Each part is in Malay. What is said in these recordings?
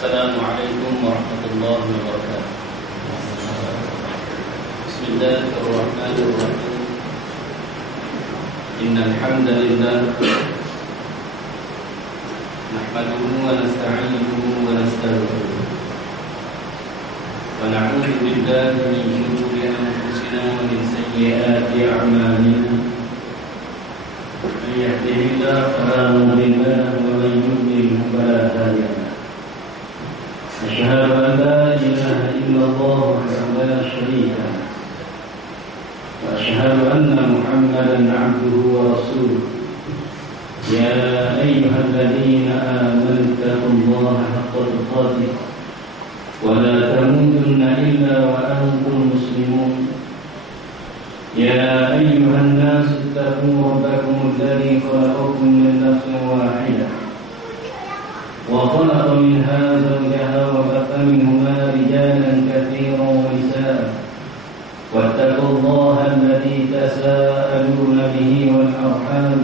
Assalamualaikum warahmatullahi wabarakatuh. Bismillahirrahmanirrahim. Innal hamdalillah nahmaduhu wa nasta'inuhu wa nastaghfiruh wa na'udzu billahi min shururi anfusina wa min sayyiati a'malina. Man yahdihillahu fala mudilla lahu wa man yudlil fala hadiya lahu. أشهد أن لا إله إلا الله وحده لا شريك له وأشهد أن محمدا عبده ورسوله يا أيها الذين آمنوا اتقوا الله حق تقاته ولا تموتن إلا وأنتم مسلمون يا أيها الناس اتقوا ربكم الذي خلقكم من نفس واحدة وخلق منها زوجها وبث منهما رجالا كثيرا ونساء واتقوا الله الذي تساءلون به والأرحام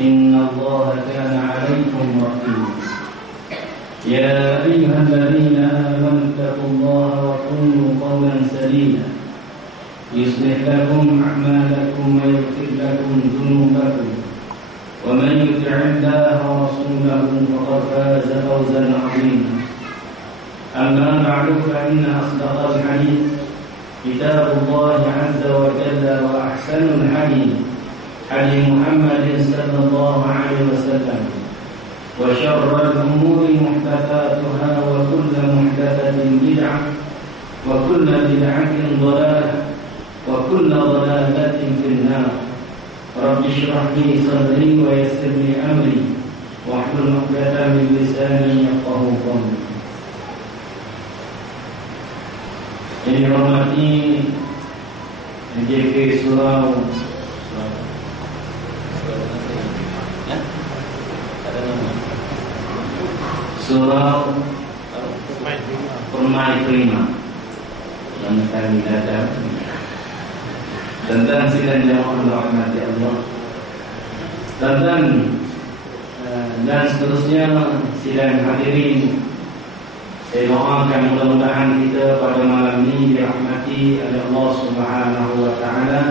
إن الله كان عليكم رقيبا يا أيها الذين آمنوا اتقوا الله وقولوا قولا سديدا يصلح لكم أعمالكم ويغفر لكم ذنوبكم ومن يطع الله ورسوله فقد فاز فوزا عظيما. أما بعد فإن أصدق الحديث كتاب الله عز وجل وأحسن الحديث حديث محمد صلى الله عليه وسلم وشر الأمور محدثاتها وكل محدثة بدعة وكل بدعة ضلالة وكل ضلالة في النار. Rabbi shrah li sadri wa yassir li amri wahlul 'uqdatam min lisani yafqahu qawli. Ini hormati MJK Surau Surau Permai Kelima yang kami datang tentang sidang jamaah rahmati Allah dan seterusnya sidang hadirin. Saya doakan mudah-mudahan kita pada malam ini dirahmati oleh Allah Subhanahu wa taala.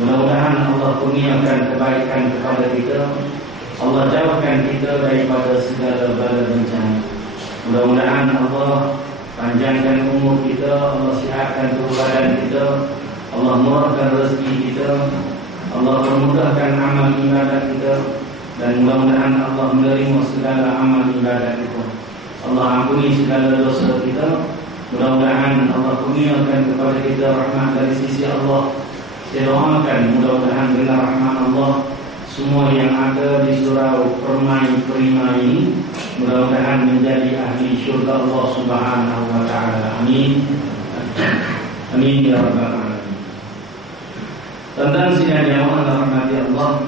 Mudah-mudahan Allah kurniakan kebaikan kepada kita. Allah jauhkan kita daripada segala bala bencana. Mudah-mudahan Allah panjangkan umur kita, Allah sihatkan tubuh badan kita, Allah murahkan rezeki kita, Allah permudahkan amal ibadat kita, dan mudah-mudahan Allah menerima segala amal ibadat kita. Allah ampuni segala dosa kita. Mudah-mudahan Allah kurniakan kepada kita rahmat dari sisi Allah. Saya doakan mudah-mudahan dengan rahmat Allah semua yang ada di surau Permai Kelima ini mudah-mudahan menjadi ahli syurga Allah Subhanahu wa taala. Amin. Amin ya rabbal alamin. Tentang sidang jamaah rahmati Allah,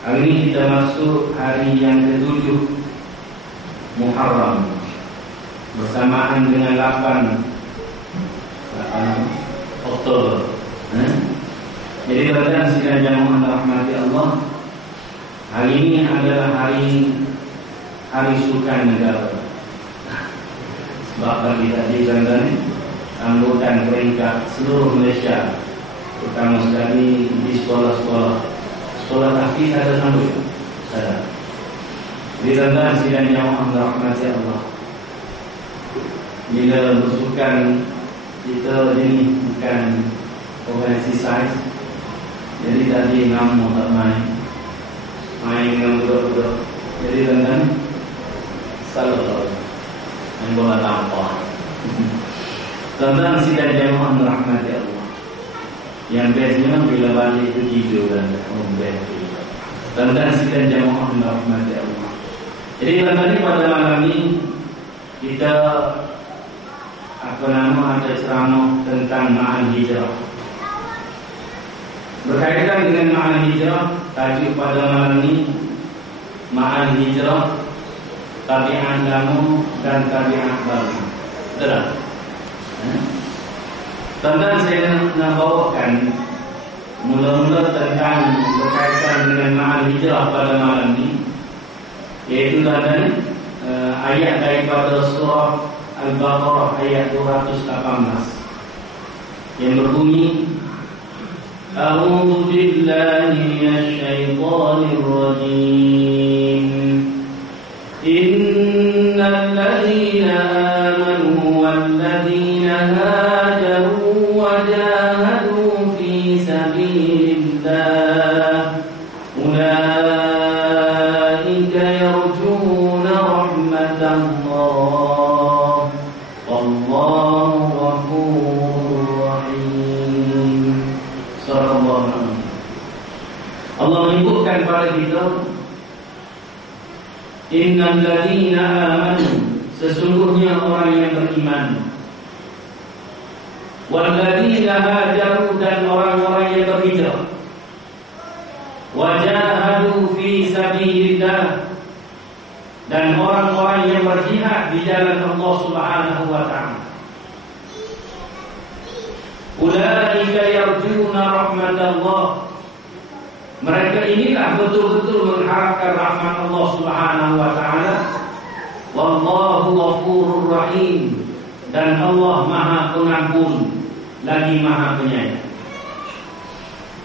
hari ini kita masuk hari yang ke-7 Muharram bersamaan dengan 8 Oktober. Jadi tentang sidang jamaah rahmati Allah, hari ini adalah hari sukan negara. Sebab bagi tadi tentang sambutan peringkat seluruh Malaysia, terutama sekali di sekolah tahfiz ada sambil ada. Di tentang sidang jamaah rahmati Allah, bila bersukan kita ini bukan organisasi saiz. Jadi tadi ngamu tak main dengan budak-budak. Jadi tentang salah yang bola tanpa tentang sidang jamaah rahmati Allah. Yang biasanya bila balik itu tidur dan tentang sidang jamaah rahmati Allah. Jadi tadi pada malam ini kita ada ceramah tentang ma'al hijrah. Berkaitan dengan ma'al hijrah, tajuk pada malam ini ma'al hijrah, tabi'at lama dan tabi'at baru. Betul? Tentang saya nak bawakan mula-mula tentang berkaitan dengan ma'al hijrah pada malam ini, yaitu tentang ayat daripada surah Al-Baqarah ayat 218 yang berbunyi, A'udzu billahi minasy syaithanir rajim. Innal ladzina amanu wal ladzina hajaru wa jahadu fi sabilillah ulaika yarjuna rahmatallah wallahu ghafurur rahim. Sallallahu alaihi wasallam. Allah menyebutkan pada kita, Innal ladzina amanu, sesungguhnya orang yang beriman, wal ladzina hajaru, dan orang-orang yang berhijrah, wa jahadu fi sabilillah, dan orang-orang yang berjihad di jalan Allah Subhanahu wa taala. Ulaika yarjuna rahmatallah, mereka inilah betul-betul mengharapkan rahmat Allah Subhanahu wa taala. Wallahu ghafurur rahim, dan Allah Maha Pengampun lagi Maha Penyayang.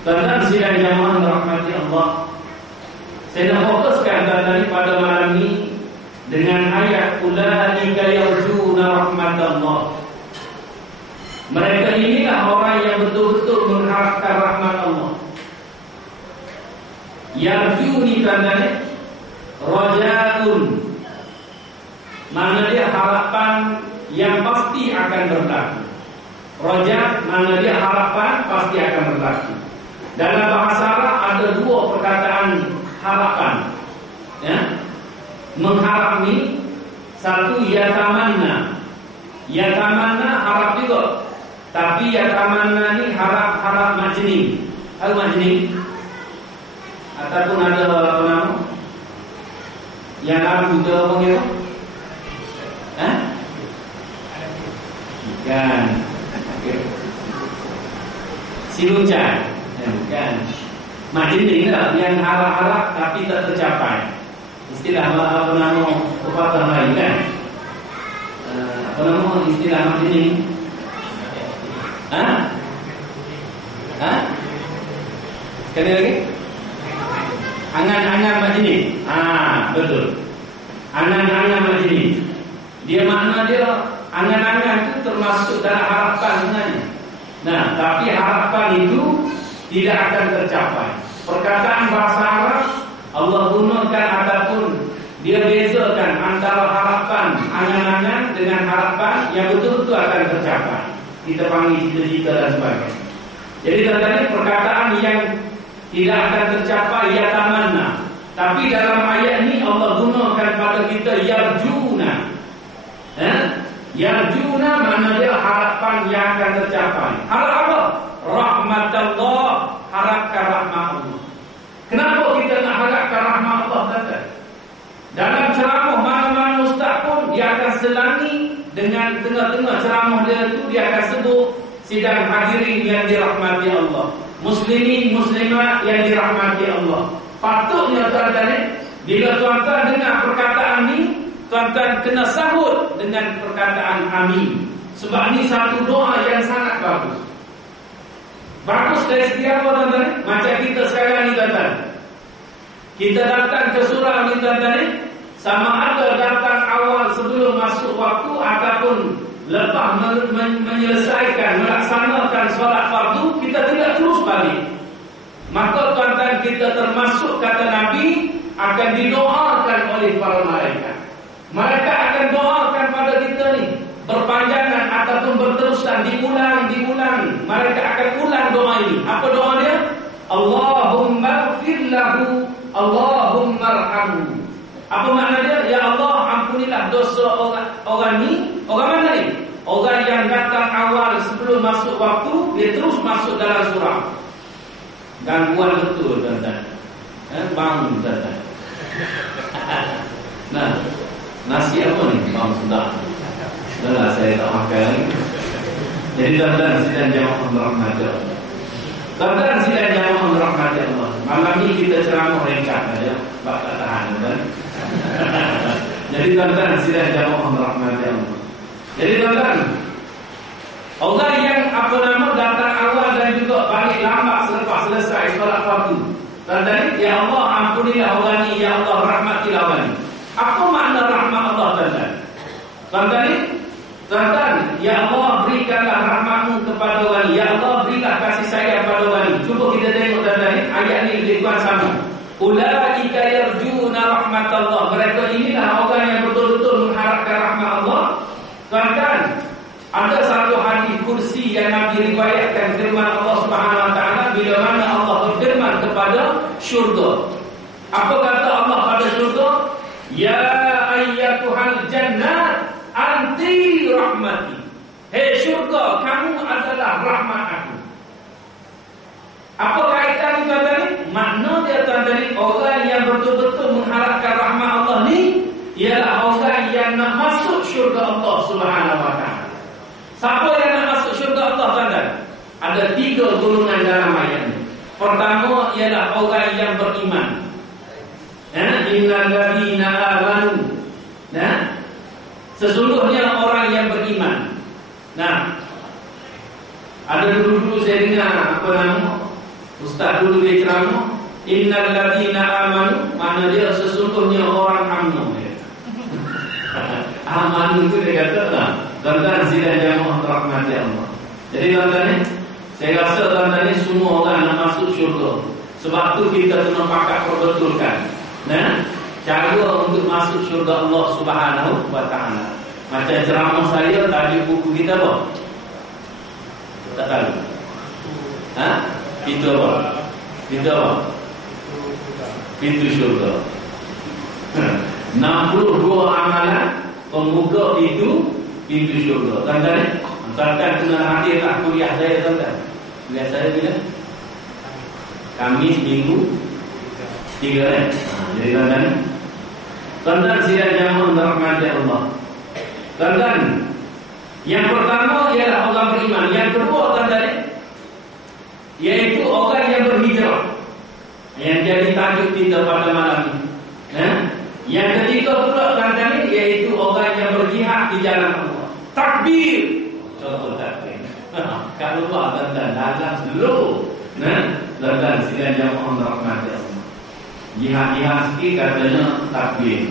Tuan-tuan sidang jamaah dirahmati Allah, saya nak fokuskan tuan-tuan pada malam ini dengan ayat ulaika yarjuna rahmatallah. Mereka inilah orang yang betul-betul mengharapkan rahmat Allah. Yarju ni tandanya rajaun, mana dia harapan yang pasti akan berlaku. Raja mana dia harapan pasti akan berlaku. Dalam bahasa Arab ada dua perkataan harapan, ya. Mengharap ni satu yatamanna. Yatamanna harap juga, tapi yatamanna ni harap majni. Al majni ataupun ada apa nama yang lagu tu apa dia? Bukan. Siluncan. Bukan. Macam ni lah yang harap-harap tapi tak tercapai. Istilah apa nama pepatah lain kan? Apa nama istilah macam ni? Sekali lagi? Angan-angan macam ni. Betul. Angan-angan macam ni. Dia makna dia angan-angan itu termasuk dalam harapan sebenarnya. Nah, tapi harapan itu tidak akan tercapai. Perkataan bahasa Arab Allah gunakan ataupun dia bezakan antara harapan angan-angan dengan harapan yang betul-betul akan tercapai. Kita panggil cita-cita dan sebagainya. Jadi tadi perkataan yang tidak akan tercapai yatamanna, tapi dalam ayat ini Allah gunakan pada kita yarjuna. Yarjuna mana dia harapan yang akan tercapai. Harap apa? Rahmatullah, harapkan rahmat Allah. Kenapa kita nak harapkan rahmat Allah kata? Dalam ceramah mana-mana ustaz pun dia akan selangi dengan tengah-tengah ceramah dia tu dia akan sebut sidang hadirin yang dirahmati Allah, muslimin muslimat yang dirahmati Allah. Patutnya tuan-tuan bila tuan-tuan dengar perkataan ni, tuan-tuan kena sahut dengan perkataan amin. Sebab ni satu doa yang sangat bagus. Bagus dari segi apa tuan-tuan? Macam kita sekarang ni tuan-tuan, kita datang ke surau ni tuan-tuan, sama ada datang awal sebelum masuk waktu ataupun lepas menyelesaikan melaksanakan solat fardu, kita tidak terus balik. Maka tuan-tuan kita termasuk kata Nabi akan didoakan oleh para malaikat. Mereka akan doakan pada kita ni berpanjangan ataupun berterusan, diulang. Mereka akan ulang doa ini. Apa doa dia? Allahumma ighfir lahu, Allahumma arhamhu. Apa makna dia? Ya Allah, ampunilah dosa orang ni. Orang mana ni? Orang yang datang awal sebelum masuk waktu, dia terus masuk dalam surau. Gangguan betul tuan-tuan. Bangun tuan-tuan. Nah, nasi apa ni? Bang sudah. Dah saya tak makan. Jadi tuan-tuan sidang jamaah rahmati Allah. Tuan-tuan sidang jamaah rahmati Allah. Malam ni kita ceramah ringkas saja, sebab tak tahan kan. Jadi tuan-tuan sidang jamaah rahmati Allah. Jadi tuan-tuan, Allah yang datang awal dan juga balik lambat selepas selesai solat fardu. Tuan-tuan, ya Allah ampunilah orang ni, ya Allah rahmatilah orang ni. Apa makna rahmat Allah tuan-tuan? Tuan-tuan, ya Allah berikanlah rahmatmu kepada orang ni, ya Allah berilah kasih sayang pada orang ni. Cuba kita tengok tuan-tuan, ayat ni lebih kurang sama. Ulaika yarjuna rahmatallah. Mereka inilah orang yang betul-betul mengharapkan rahmat Allah. Tuan-tuan, ada satu hadis kursi yang Nabi riwayatkan firman Allah Subhanahu wa taala bila mana Allah berfirman kepada syurga. Apa kata Allah pada syurga? Ya ayyatuhal jannah anti rahmati. Hei syurga, kamu adalah rahmat aku. Apa kaitan tuan-tuan ni? Makna dia tuan-tuan ni, orang yang betul-betul mengharapkan rahmat Allah ni ialah orang yang nak masuk syurga Allah Subhanahu wa taala. Siapa yang nak masuk syurga Allah tuan-tuan? Ada 3 golongan dalam ayat ni. Pertama ialah orang yang beriman. Innal ladzina amanu. Sesungguhnya orang yang beriman. Ada dulu saya dengar ustaz dulu dia ceramah, innal ladzina amanu, mana dia sesungguhnya orang amno. Amanu itu dia kata tuan-tuan sidang jamaah rahmati Allah. Jadi tuan-tuan saya rasa tuan-tuan semua orang nak masuk syurga. Sebab tu kita kena pakat perbetulkan cara untuk masuk syurga Allah Subhanahu wa taala. Macam ceramah saya tadi, buku kita apa? Tak tahu. Pintu apa? Pintu apa? Pintu syurga. 62 amalan pembuka pintu syurga. Tuan-tuan kena hadir tak kuliah saya tuan-tuan. Kuliah saya bila? Khamis, Minggu 3 jadi tuan-tuan sidang jamaah rahmati Allah. Tuan-tuan, yang pertama ialah orang beriman. Yang kedua tuan-tuan, iaitu orang yang berhijrah, yang jadi tajuk kita pada malam ini. Yang ketiga pula tuan-tuan, iaitu orang yang berjihad di jalan Allah. Takbir. Contoh takbir. Kat luar tuan-tuan, dalam slow. Tuan-tuan sidang jamaah rahmati Allah. Jihad sikit katanya takbir.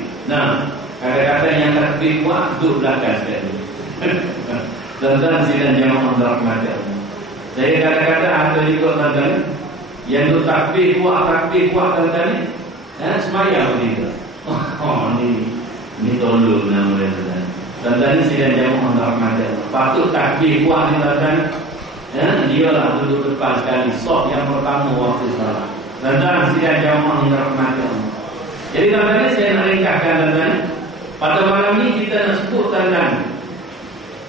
Kadang-kadang yang takbir kuat duduk belakang sekali. Tuan-tuan sidang jamaah rahmati Allah. Saya kadang-kadang ada juga tuan-tuan yang duduk takbir kuat tuan-tuan semayang begitu. Ni tolong nama dia tuan-tuan. Tuan-tuan sidang jamaah rahmati Allah. Patut takbir kuat ni tuan-tuan. Dia lah duduk depan sekali. Soft yang pertama waktu salat. Tuan-tuan sidang jamaah rahmati Allah. Jadi tuan-tuan saya nak ringkaskan tuan-tuan. Pada malam ni kita nak sebut tuan-tuan,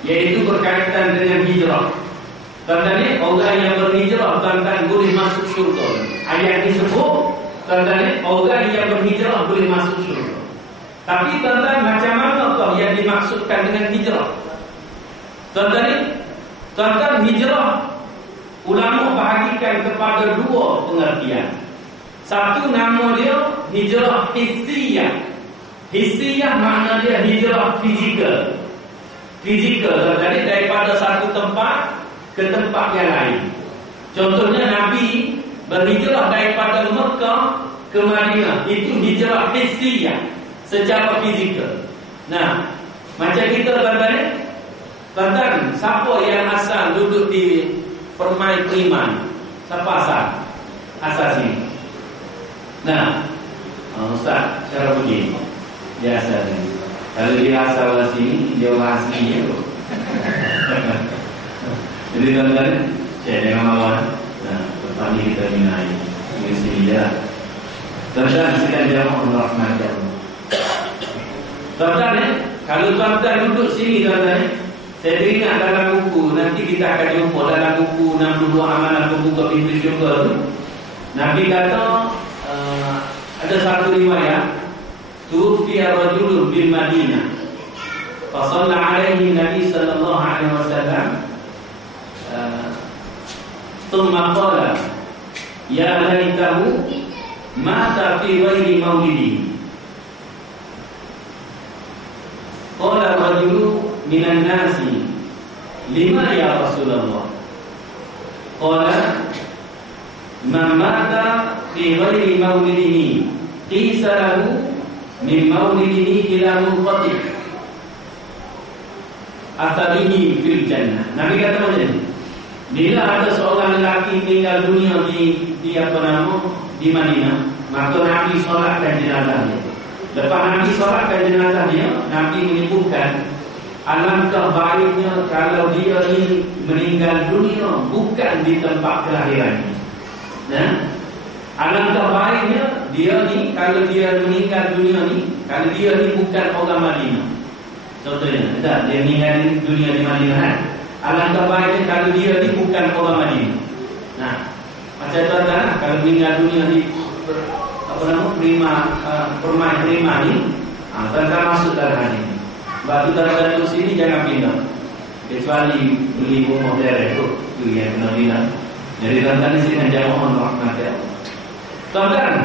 iaitu berkaitan dengan hijrah. Tuan-tuan orang yang berhijrah tuan-tuan boleh masuk syurga. Ayat ni sebut tuan-tuan orang yang berhijrah boleh masuk syurga. Tapi tuan-tuan macam mana yang dimaksudkan dengan hijrah? Tuan-tuan hijrah ulama bahagikan kepada 2 pengertian. Satu nama dia hijrah hissiyah. Hissiyah makna dia hijrah fizikal. Jadi daripada satu tempat ke tempat yang lain. Contohnya Nabi berhijrah daripada Mekah ke Madinah. Itu hijrah hissiyah, secara fizikal. Macam kita tuan-tuan, siapa yang asal duduk di Permai Priman? Siapa asal? Asal sini. Ustaz, cara begini. Dia asal sini. Kalau dia asal sini, dia orang aslinya tu. Jadi tuan-tuan, saya jangan mawan. Lepas ni kita minai. Di sini je. Tuan-tuan, sidang jamaah rahmati Allah. Tuan-tuan, kalau tuan-tuan duduk sini tuan-tuan, saya teringat dalam buku, nanti kita akan jumpa dalam buku 62 amalan pembuka pintu syurga tu. Nabi kata ada satu riwayat, tufiya rajulun bil Madinah fa shalla alaihi Nabi sallallahu alaihi wasallam thumma qala ya laitahu mata fi ghairi maulidihi. rajulu minan nasi, lima ya Rasulullah. Qala man mata fi ghairi maulidihi qisa lahu min maulidihi ila munqati atharihi fil jannah. Nabi kata macam ni, bila ada seorang lelaki meninggal dunia di apa nama, di Madinah, maka Nabi solatkan jenazahnya. Lepas Nabi solatkan jenazahnya, Nabi menyebutkan alangkah baiknya kalau dia ini meninggal dunia bukan di tempat kelahirannya. Nah, alangkah baiknya dia ni kalau dia meninggal dunia ni, kalau dia ni bukan orang Madinah. Contohnya, dia meninggal dunia di Madinah kan? Alangkah baiknya kalau dia ni bukan orang Madinah. Nah, macam tu kan, kalau meninggal dunia di apa nama permai terima ni, tentang masuk dalam hadis. Batu dalam sini jangan pindah, kecuali beli rumah daerah itu yang kena pindah. Jadi tentang di sini jangan mohon rahmat ya. Tuan-tuan,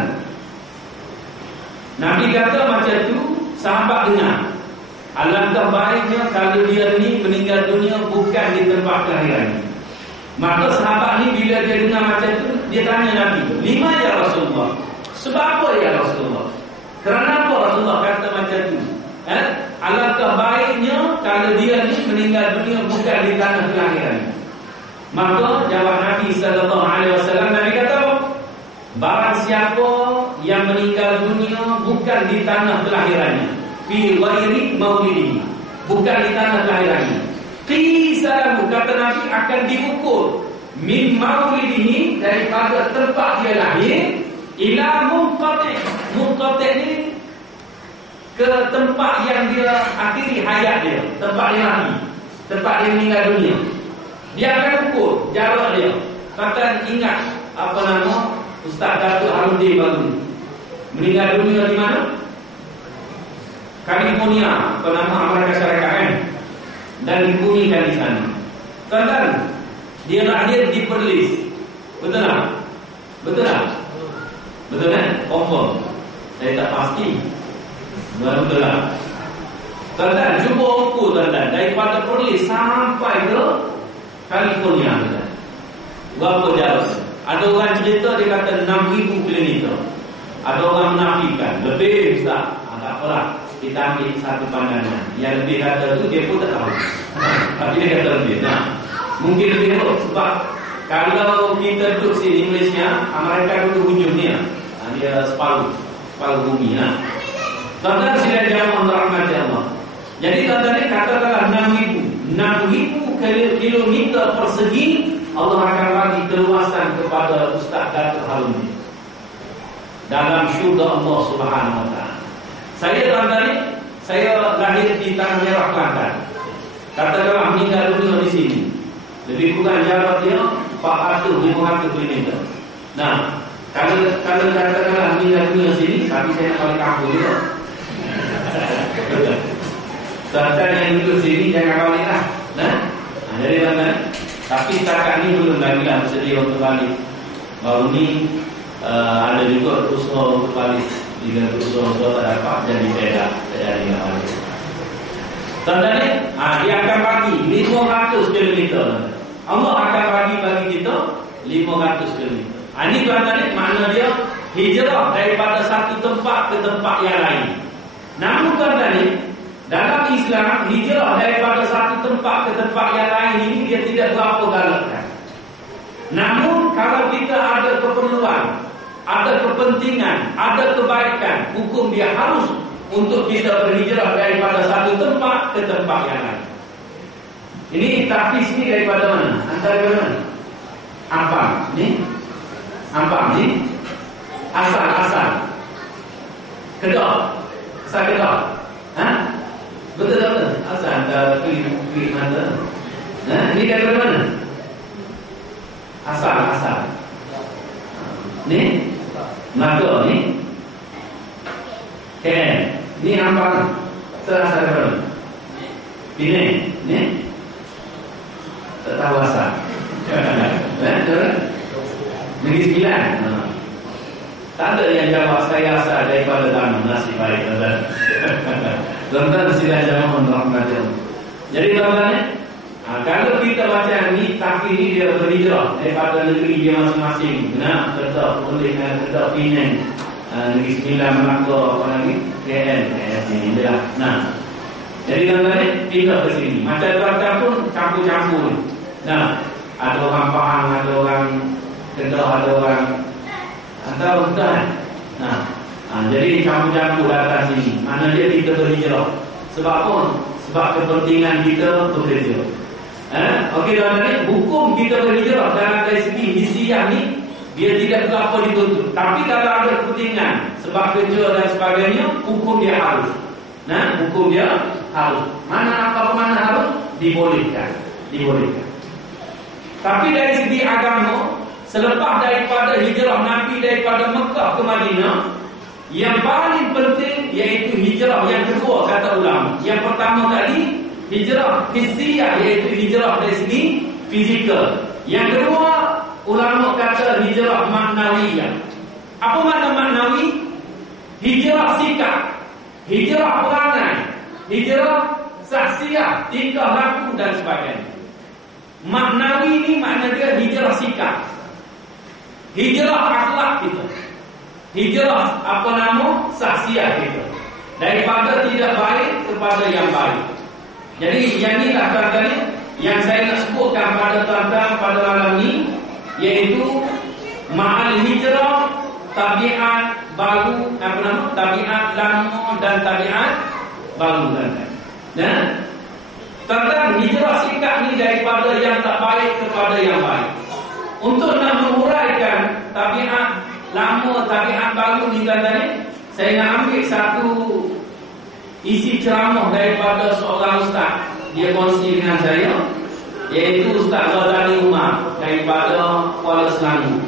Nabi kata macam tu, sahabat dengar. Alangkah baiknya kalau dia ni meninggal dunia bukan di tempat kelahirannya. Maka sahabat ni bila dia dengar macam tu, dia tanya Nabi, lima ya Rasulullah. Sebab apa ya Rasulullah? Kenapa Rasulullah kata macam tu? Alangkah baiknya kalau dia ni meninggal dunia bukan di tanah kelahirannya. Maka jawab Nabi sallallahu alaihi wasallam, Nabi kata apa? Barang siapa yang meninggal dunia bukan di tanah kelahirannya, fi ghairi maulidihi, bukan di tanah kelahirannya, qisalahu, kata Nabi, akan diukur min maulidihi, daripada tempat dia lahir, ila munqati. Munqati ni ke tempat yang dia akhiri hayat dia, tempat dia lahir, tempat dia meninggal dunia. Dia akan ukur jarak dia. Kata ingat apa nama Ustaz Datuk Harudin baru meninggal dunia di mana? California, apa nama Amerika Syarikat kan? Dan dikuburkan di sana. Tuan-tuan, dia lahir di Perlis. Betul tak? Betul tak? Betul kan? Confirm. Saya tak pasti. Betul tak? Tuan-tuan, cuba ukur tuan-tuan, daripada Perlis sampai ke California, tuan-tuan, berapa jarak? Ada orang cerita dia kata 6,000 km. Ada orang menafikan lebih, Ustaz. Tak apalah, kita ambil satu pandangan. Yang lebih kata tu dia pun tak tahu. Tapi dia kata lebih. Nah, mungkin lebih kot. Sebab kalau kita duduk sini Malaysia, Amerika duduk hujung ni, dia separuh bumi. Tuan-tuan sila jawab rahmat Allah. Jadi tuan-tuan ni katakanlah 6,000 kilometer persegi, Allah akan bagi keluasan kepada Ustaz Datuk Harudin dalam syurga Allah Subhanahu Wa Taala. Saya tuan-tuan ni, saya lahir di Tanah Merah Kelantan. Katakanlah meninggal dunia di sini, lebih kurang jarak dia 400-500 km. Nah, kalau katakanlah meninggal dunia sini, tapi saya nak balik kampung juga. Tuan-tuan yang duduk sini jangan balik lah. Jadi tuan-tuan, tapi setakat ni belum lagi lah bersedia untuk balik. Baru ni ada juga usaha untuk balik. Jika usaha tak dapat, jadi saya jadi balik. Tuan-tuan ni, dia akan bagi 500 km. Allah akan bagi kita 500 km. Ini tuan-tuan ni, makna dia hijrah daripada satu tempat ke tempat yang lain. Namun tuan-tuan ni, dalam Islam, hijrah daripada satu tempat ke tempat yang lain ini dia tidak berapa galakkan. Namun kalau kita ada keperluan, ada kepentingan, ada kebaikan, hukum dia harus untuk kita berhijrah daripada satu tempat ke tempat yang lain. Ini tahfiz ni daripada mana? Antara mana? Apa? Ni? Apa ni? Asal. Kedah. Asal Kedah. Betul. Asal antara klik mana? Ini dari mana? Asal. Ni? Melaka ni? KL. Ni apa? Asal dari mana? Penang. Ni? Tak tahu asal. Negeri Sembilan. Tak ada yang jawab saya asal daripada tanah. Nasib baik. Tuan-tuan sidang jamaah rahmati Allah. Jadi tuan-tuan, kalau kita baca ni kafir ni dia berhijrah daripada negeri dia masing-masing. Benar? Tetap boleh tetap Penang, Negeri Sembilan, Melaka, apa lagi? KL, sini dia. Nah, jadi tuan-tuan pindah ke sini. Macam tuan-tuan pun campur-campur. Nah, ada orang Pahang, ada orang Kedah, ada orang antara hutan. Nah, jadi campur-campur datang sini. Mana dia kita berhijrah. Sebab apa? Sebab kepentingan kita bekerja. Okey tuan-tuan, hukum kita berhijrah dalam dari segi hisiah ni dia tidak berapa dituntut. Tapi kalau ada kepentingan sebab kerja dan sebagainya, hukum dia harus. Nah, hukum dia harus. Mana harus dibolehkan. Tapi dari segi agama, selepas daripada hijrah Nabi daripada Mekah ke Madinah, yang paling penting iaitu hijrah yang kedua kata ulama. Yang pertama tadi hijrah hissiyah, iaitu hijrah dari segi fizikal. Yang kedua ulama kata hijrah maknawiyah. Apa makna maknawi? Hijrah sikap, hijrah perangai, hijrah saksiah, tingkah laku dan sebagainya. Maknawi ni makna dia hijrah sikap, hijrah akhlak kita, hijrah saksiah kita, daripada tidak baik kepada yang baik. Jadi yang ni lah tuan-tuan yang saya nak sebutkan pada tuan-tuan pada malam ni, iaitu ma'al hijrah, tabiat baru, tabiat lama dan tabiat baru tuan-tuan. Nah, tuan-tuan, hijrah sikap ni daripada yang tak baik kepada yang baik. Untuk nak menguraikan tabiat lama, tabiat baru ni tuan-tuan, saya nak ambil satu isi ceramah daripada seorang ustaz. Dia kongsi dengan saya, iaitu Ustaz Ghazali Umar daripada Kuala Selangor.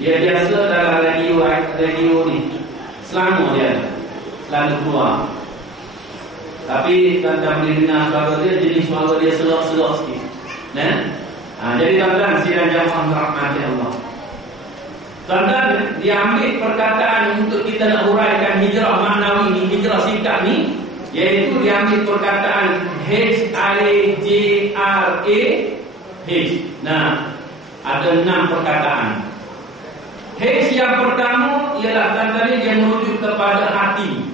Dia biasa dalam radio ni Selangor dia selalu keluar. Tapi tuan-tuan boleh dengar suara dia, jenis suara dia serak-serak sikit. Jadi tuan-tuan sidang jamaah rahmati Allah, tuan-tuan, dia ambil perkataan untuk kita nak uraikan hijrah maknawi ni, hijrah sikap ni, iaitu dia ambil perkataan H-I-J-R-A-H. Nah, ada 6 perkataan. H yang pertama ialah tuan-tuan dia merujuk kepada hati.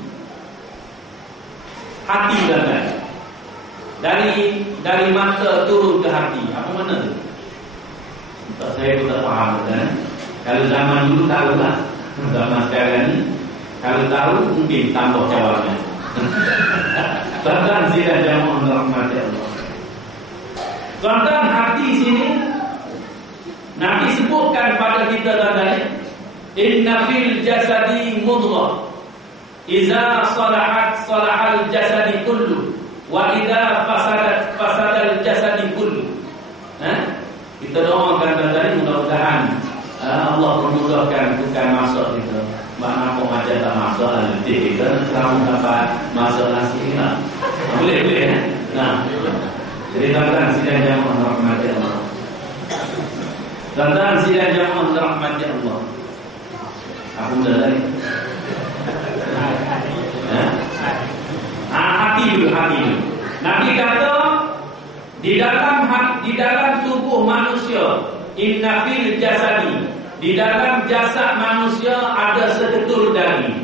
Hati tuan-tuan. Dari mata turun ke hati. Apa mana tu? Saya pun tak faham kan. Kalau zaman dulu tahulah. Zaman sekarang ni kalau tahu mungkin tambah jawabnya. Tuan-tuan sidang jamaah rahmati Allah. Tuan-tuan, hati sini Nabi sebutkan pada kita tuan-tuan, inna fil jasadi mudghah, idza salahat salahal jasadi kullu, wa idza fasadat fasadal jasadi kullu. Kita doakan tuan-tuan, mudah-mudahan Allah memudahkan bukan masuk kita. Mak macam tak masuk nanti kita kamu dapat masuk nasi lah. Boleh. Nah, jadi tuan-tuan sidang jamaah rahmati Allah. Tuan-tuan sidang jamaah rahmati Allah. Aku dah lagi. Hati dulu. Nabi kata di dalam tubuh manusia, inna fil jasadi, di dalam jasad manusia ada seketul daging.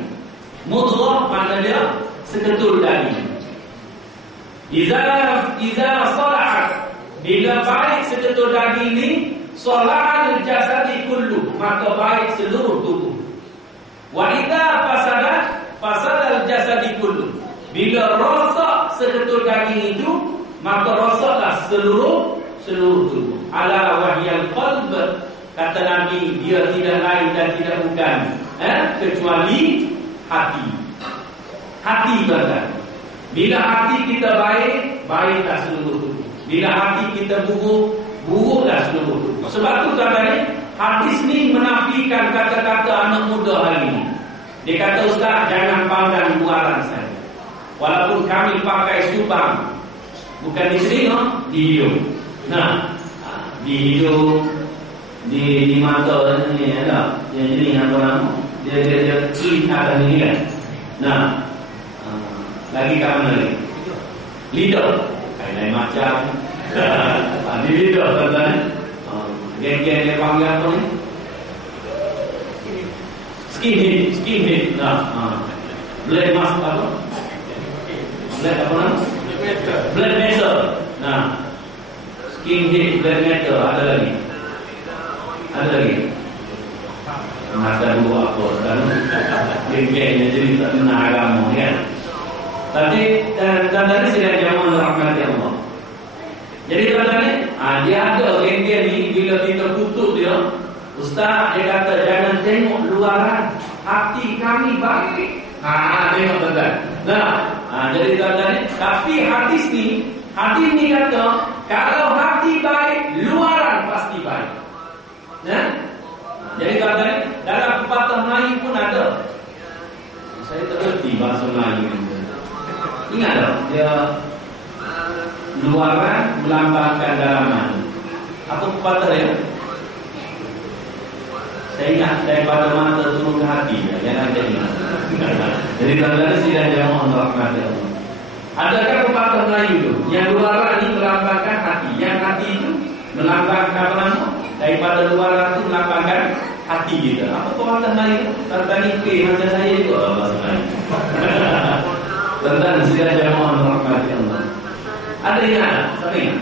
Mudghah makna dia seketul daging. Iza salahat, bila baik seketul daging ni, salahal jasadi kullu, maka baik seluruh tubuh. Wa idza fasadat fasadal jasadi kullu, bila rosak seketul daging itu, maka rosaklah seluruh tubuh. Ala wahyal qalb, kata Nabi, dia tidak lain dan tidak bukan kecuali hati. Hati tuan-tuan. Bila hati kita baik, baiklah seluruh tubuh. Bila hati kita buruk, buruklah seluruh tubuh. Sebab tu tuan-tuan, hadis ni menafikan kata-kata anak muda hari ini. Dia kata, Ustaz, jangan pandang luaran saya. Walaupun kami pakai subang, bukan di telinga, di hidung. Nah, di hidung, di mata ni ada. Yang ini apa nama? Dia ada ni kan. Nah, Lagi kat mana lagi? Lidah. Lain macam. Di lidah tuan-tuan. Geng-geng dia panggil apa ni? Skinhead. Black mask apa? Black apa nama? Black metal. Skinhead, black metal. Ada lagi? Ada dua apa kan? Geng-gengnya jadi tak kenal agama kan? Tapi tanda-tanda sidang jamaah rahmati Allah. Jadi tanda-tanda dia ada geng-geng ni bila kita kutuk dia, ustaz dia kata jangan tengok luaran, hati kami baik. Tengok tanda. Jadi tanda-tanda tapi hadis ni kata kalau hati baik, luaran pasti baik. Jadi tanda-tanda dalam pepatah Melayu pun ada. Saya tak kerti bahasa Melayu. Ingat tak? Dia luaran melambangkan dalaman. Apa pepatah dia? Saya ingat daripada mata turun ke hati. Jangan jadi ingat. Jadi tanda-tanda sidang jamaah rahmati Allah. Adakah pepatah Melayu itu? Yang luaran ini melambangkan hati. Yang hati itu melambangkan apa nama? Daripada luaran itu melambangkan hati kita. Apa pepatah Melayu? Tanda-tanda macam saya juga bahasa Melayu. Tentang sidang jamaah rahmati Allah. Ada ingat? Siapa ingat?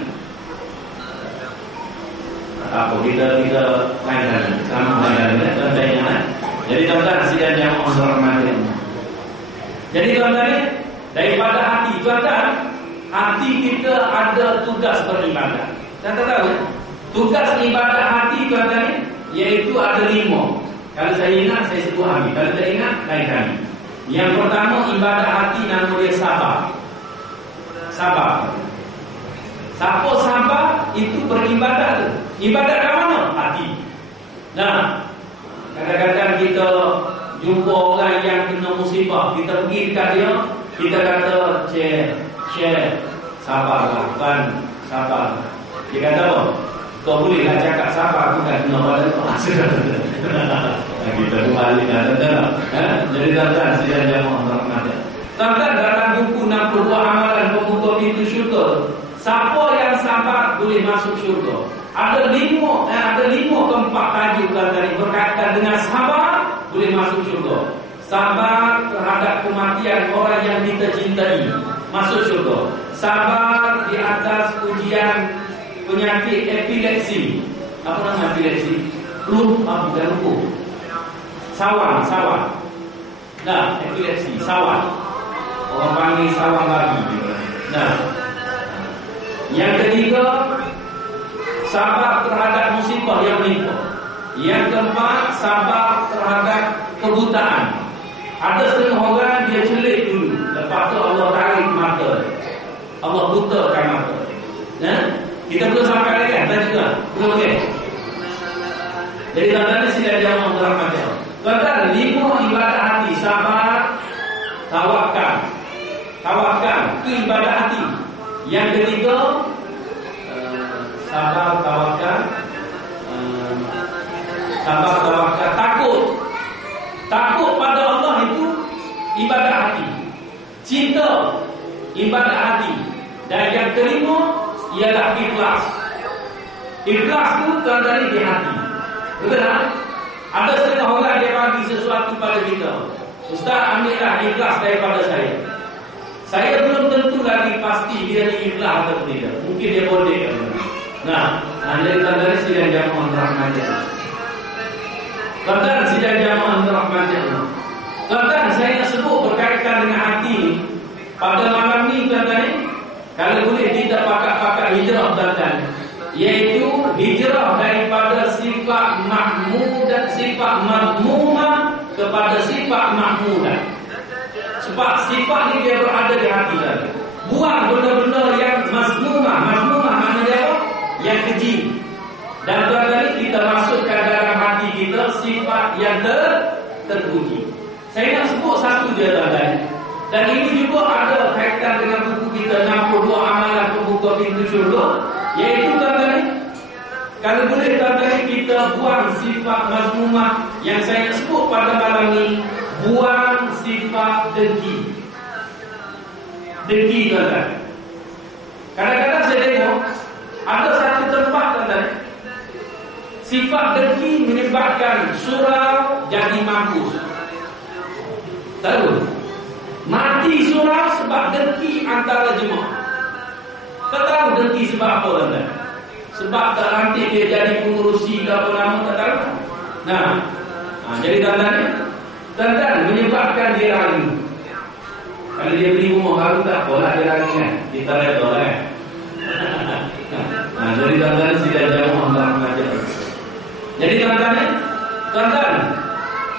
Apa kita lain sama lain dan ingat. Jadi tuan-tuan sidang jamaah rahmati Allah. Jadi tuan-tuan daripada hati, tuan-tuan hati kita ada tugas beribadah. Tuan-tuan tahu tugas ibadah hati tuan-tuan iaitu ada 5. Kalau saya ingat saya sebut habis. Kalau tak ingat lain kali. Yang pertama ibadah hati nama dia sabar. Siapa sabar itu beribadah tu. Ibadah kat mana? Hati. Kadang-kadang kita jumpa orang yang kena musibah, kita pergi dekat dia, kita kata Syekh sabarlah kan, sabar. Dia kata apa? Kau bolehlah cakap sabar, bukan kena pada kau. Kita kembali jadi tuan-tuan sidang jamaah rahmati. Tuan-tuan dalam buku 62 amalan pembuka pintu syurga, siapa yang sabar boleh masuk syurga. Ada 5 keempat tajuk tadi berkaitan dengan sabar boleh masuk syurga. Sabar terhadap kematian orang yang kita cintai masuk syurga. Sabar di atas ujian penyakit epilepsi. Apa nama epilepsi? Bukan lumpuh. Sawan. Epilepsi, sawan. Orang panggil sawan lagi. Yang ketiga, sabar terhadap musibah yang menimpa. Yang keempat, sabar terhadap kebutaan. Ada setengah orang dia celik dulu, lepas tu Allah tarik mata, Allah butakan mata. Kita belum sampai lagi kan? Tadi juga belum okey. Jadi tuan-tuan sidang jamaah rahmati Allah. Tuan-tuan 5 ibadah hati, sabar, tawakal itu ibadah hati. Yang ketiga sabar, tawakal, takut pada Allah itu ibadah hati. Cinta ibadah hati. Dan yang kelima ialah ikhlas. Ikhlas itu tuan-tuan di hati. Betul tak? Ada setengah orang dia bagi sesuatu pada kita, ustaz ambillah ikhlas daripada saya. Saya belum tentu lagi pasti dia ni ikhlas atau tidak. Mungkin dia boleh. Jadi tuan-tuan sidang jamaah rahmati Allah. Tuan-tuan sidang jamaah rahmati Allah. Tuan-tuan saya nak sebut berkaitan dengan hati ni. Pada malam ni tuan-tuan, kalau boleh kita pakai hijrah tuan-tuan, iaitu hijrah daripada sifat mahmudah, sifat mazmumah kepada sifat mahmudah. Sebab sifat ni dia berada di hati tadi. Buang benda-benda yang mazmumah. Mazmumah maknanya apa? Yang keji. Dan tuan-tuan kita masukkan dalam hati kita sifat yang terpuji. Saya nak sebut satu je tuan-tuan. Dan ini juga ada kaitan dengan buku kita 62 amalan pembuka pintu syurga, iaitu tuan-tuan, kalau boleh tuan-tuan kita buang sifat mazmumah yang saya nak sebut pada malam ni. Buang sifat dengki. Tuan-tuan, kita belum sampai lagi kan? Tadi juga belum okey. Jadi tuan-tuan sidang jamaah rahmati Allah. Tuan-tuan saya nak sebut berkaitan dengan hati ni. Pada malam ni buang sifat mazmumah yang saya nak sebut pada malam ni. Buang sifat dengki. Tuan-tuan, kita belum sampai lagi kan? dengki tuan-tuan. Kadang-kadang saya tengok ada satu tempat tuan-tuan, sifat dengki menyebabkan surau jadi mampus. Tahu? Mati surau sebab dengki antara jemaah. Tak tahu dengki sebab apa tuan-tuan? Sebab tak nanti dia jadi pengurusi ke apa nama, tak tahu. Jadi tuan-tuan menyebabkan dia ragu. Kalau dia beli rumah baru tak apalah dia ragu kan. Kita redha kan. Jadi tuan-tuan sila jauh Allah mengajar. Jadi tuan-tuan,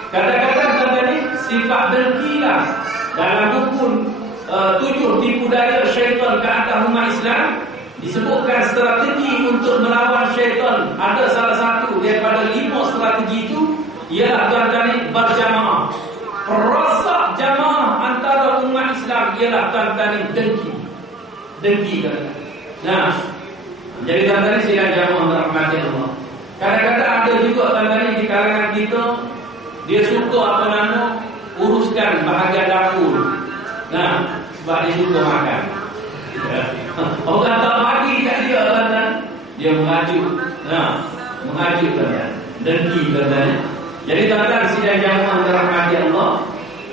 kadang-kadang tuan-tuan ni sifat dengki lah. Dalam buku 7 tipu daya syaitan ke atas umat Islam disebutkan strategi untuk melawan syaitan. Ada salah satu daripada 5 strategi itu ialah tuan-tuan berjamaah. Perosak jamaah antara umat Islam ialah tuan-tuan dengki. Dengki kan. Jadi tuan-tuan sidang jamaah dirahmati Allah. Kadang-kadang ada juga tuan-tuan di kalangan kita, dia suka apa nama uruskan bahagian dapur. Sebab dia suka makan. Orang tak bagi kat dia tuan-tuan, dia mengajuk. Mengajuk tuan-tuan. Dengki tuan-tuan. Jadi tuan-tuan sidang jamaah dirahmati Allah,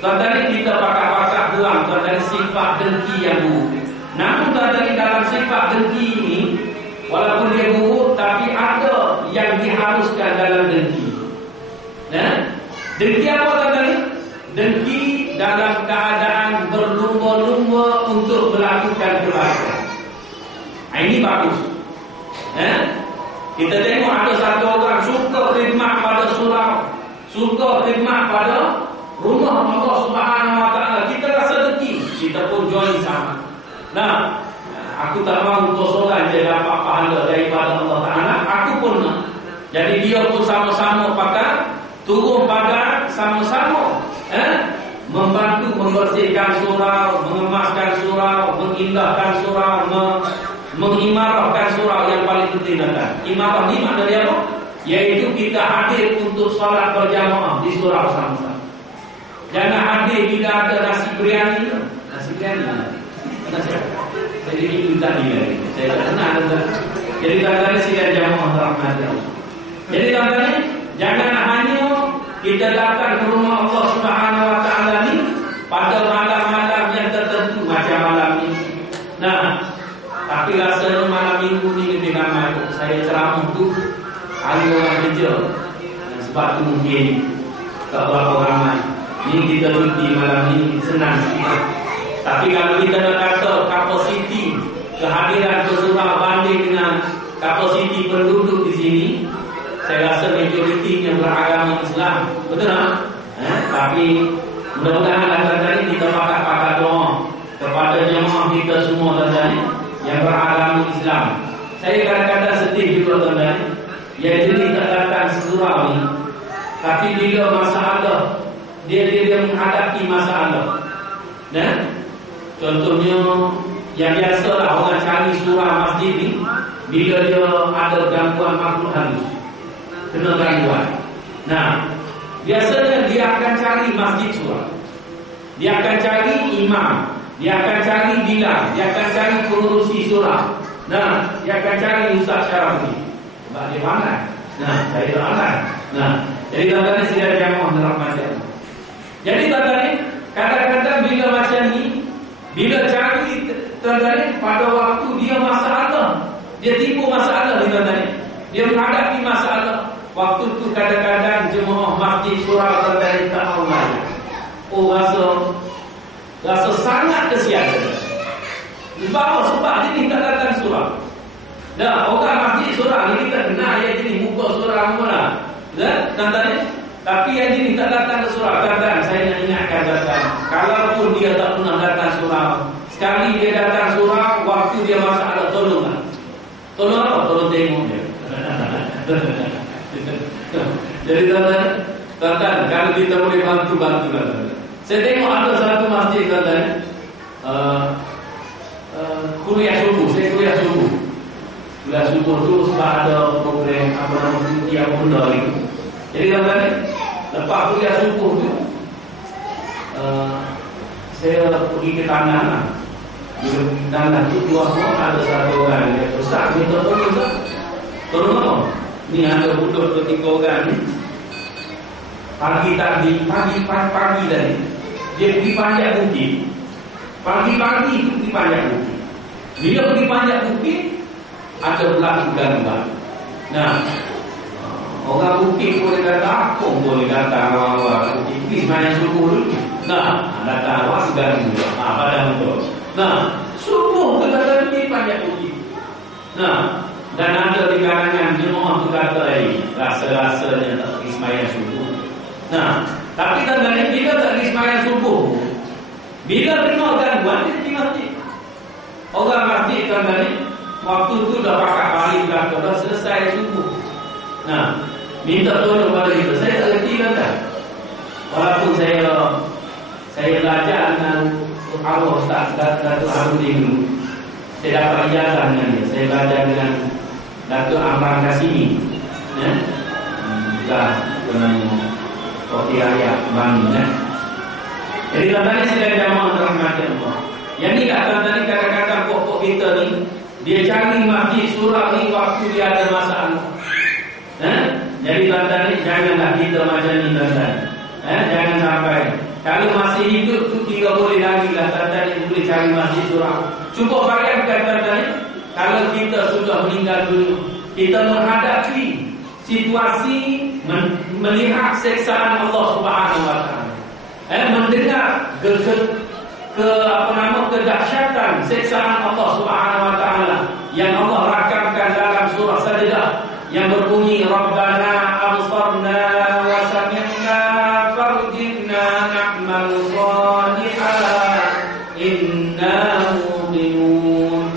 tuan-tuan kita pakar-pakar buang tuan-tuan sifat dengki yang buruk. Namun tuan-tuan dalam sifat dengki ini, walaupun dia buruk, tapi ada yang diharuskan dalam dengki. Dengki apa tuan-tuan? Dengki dalam keadaan berlumba-lumba untuk melakukan kebaikan. Ini bagus. Kita tengok ada satu orang suka khidmat pada surau, suka khidmat pada rumah Allah Subhanahu Wa Taala. Kita rasa dengki, kita pun join sama. Aku tak mahu kau seorang je dapat pahala daripada Allah Ta'ala, aku pun nak. Jadi dia pun sama-sama pakai, turun pagar, sama-sama membantu membersihkan surau, mengemaskan surau, mengindahkan surau, mengimarahkan surau. Yang paling penting datang imarah ni makna dia apa? Iaitu kita hadir untuk solat berjamaah di surau sama-sama. Jangan hadir bila ada nasi biryani. Nasi biryani jadi itu tadi saya tak kenal tuan. Jadi tuan-tuan sidang jamaah rahmat Allah. Jadi tuan-tuan jangan hanya kita datang ke rumah Allah Subhanahu Wa Taala ni pada malam-malam yang tertentu macam malam ni. Tapi rasanya malam minggu ni lebih ramai. Saya ceramah tu hari orang kerja. Sebab tu mungkin tak berapa ramai. Ni kita cuti malam ni senang sikit. Tapi kalau kita nak kata kapasiti kehadiran surau banding dengan kapasiti penduduk di sini, saya rasa majoritinya beragama Islam. Betul tak? Tapi mudah-mudahan tuan-tuan kita pakat-pakat doa kepada jemaah kita semua tuan-tuan yang beragama Islam. Saya kadang-kadang sedih juga tuan-tuan, iaitu kita datang surau ni, tapi bila masalah dia menghadapi masalah. Contohnya yang biasalah orang cari surau masjid ni bila dia ada gangguan makhluk halus, kena gangguan. Biasanya dia akan cari masjid surau, dia akan cari imam, dia akan cari bilal, dia akan cari pengurusi surau. Dia akan cari Ustaz Syarafi. Sebab dia pandai. Saya tak pandai. Jadi tuan-tuan sidang jamaah dirahmati Allah. Jadi tuan-tuan kadang-kadang bila macam ni, bila cari tuan-tuan pada waktu dia masalah, dia tipu masalah ni tuan-tuan, dia menghadapi masalah. Waktu tu kadang-kadang jemaah masjid surau tuan-tuan tak mau layan. Rasa sangat kesian. Sebab dia tak datang surau. Orang masjid surau ni kita kenal yang jenis muka surau mula. Tuan-tuan, tapi yang jenis tak datang ke surau. Tuan-tuan, saya nak ingatkan tuan-tuan, kalaupun dia tak pernah datang surau, sekali dia datang surau, waktu dia masalah tolonglah. Tolong apa? Tolong tengok dia. Jadi tuan-tuan, kalau kita boleh bantu-bantu tuan-tuan. Saya tengok ada satu masjid tuan-tuan, kuliah subuh. Saya kuliah subuh. Kuliah subuh tu sebab ada program apa nama yang benda itu. Jadi tuan-tuan, lepas kuliah subuh tu saya pergi ke tanah lah. Dan nanti keluar ada satu orang dia Ustaz minta tolong tak? Tolong apa? Ni ada budak ketiga orang ni. Pagi tadi dia pergi panjat bukit. Pagi-pagi pergi panjat bukit. Bila pergi panjat bukit ada berlaku gangguan. Nah, orang bukit boleh kata apa? Boleh kata awal-awal bukit pergi semayang subuh dulu. Nah, datang awak ganggu. Pada betul. Nah, subuh kita pergi panjat bukit. Nah, dan ada di kalangan jemaah berkata rasa-rasanya tak pergi semayang subuh. Nah, tapi tanda-tanda bila tak pergi semayang subuh, bila dengar gangguan dia pergi masjid. Orang masjid tanda-tanda waktu tu dah pakai balik belakang, dah selesai subuh. Nah, minta tolong pada kita. Saya tak kerti kata. Walaupun saya belajar dengan Allah Ustaz Datuk Harudin dulu. Saya dapat ijazah dengan dia. Saya belajar dengan Datuk Amran Kasimi. Bukan namanya Koti Raya Bangun. Jadi tuan-tuan sidang jamaah dirahmati Allah. Yang ni tuan-tuan ni kadang-kadang pokok kita ni dia cari masjid surau ni waktu dia ada masalah. Jadi tuan-tuan ni janganlah kita macam ni tuan-tuan. Jangan sampai kalau masih hidup tu 3 lagi lah tuan-tuan ni boleh cari masjid surau. Cuba bayangkan tuan-tuan ni kalau kita sudah meninggal dunia, kita menghadapi situasi melihat seksaan Allah Subhanahu wa taala. Mendengar kedahsyatan seksaan Allah Subhanahu wa taala yang Allah rakamkan dalam surah Sajdah yang berbunyi Rabbana absarna wa sami'na farjina na'mal shalihan inna mu'minun.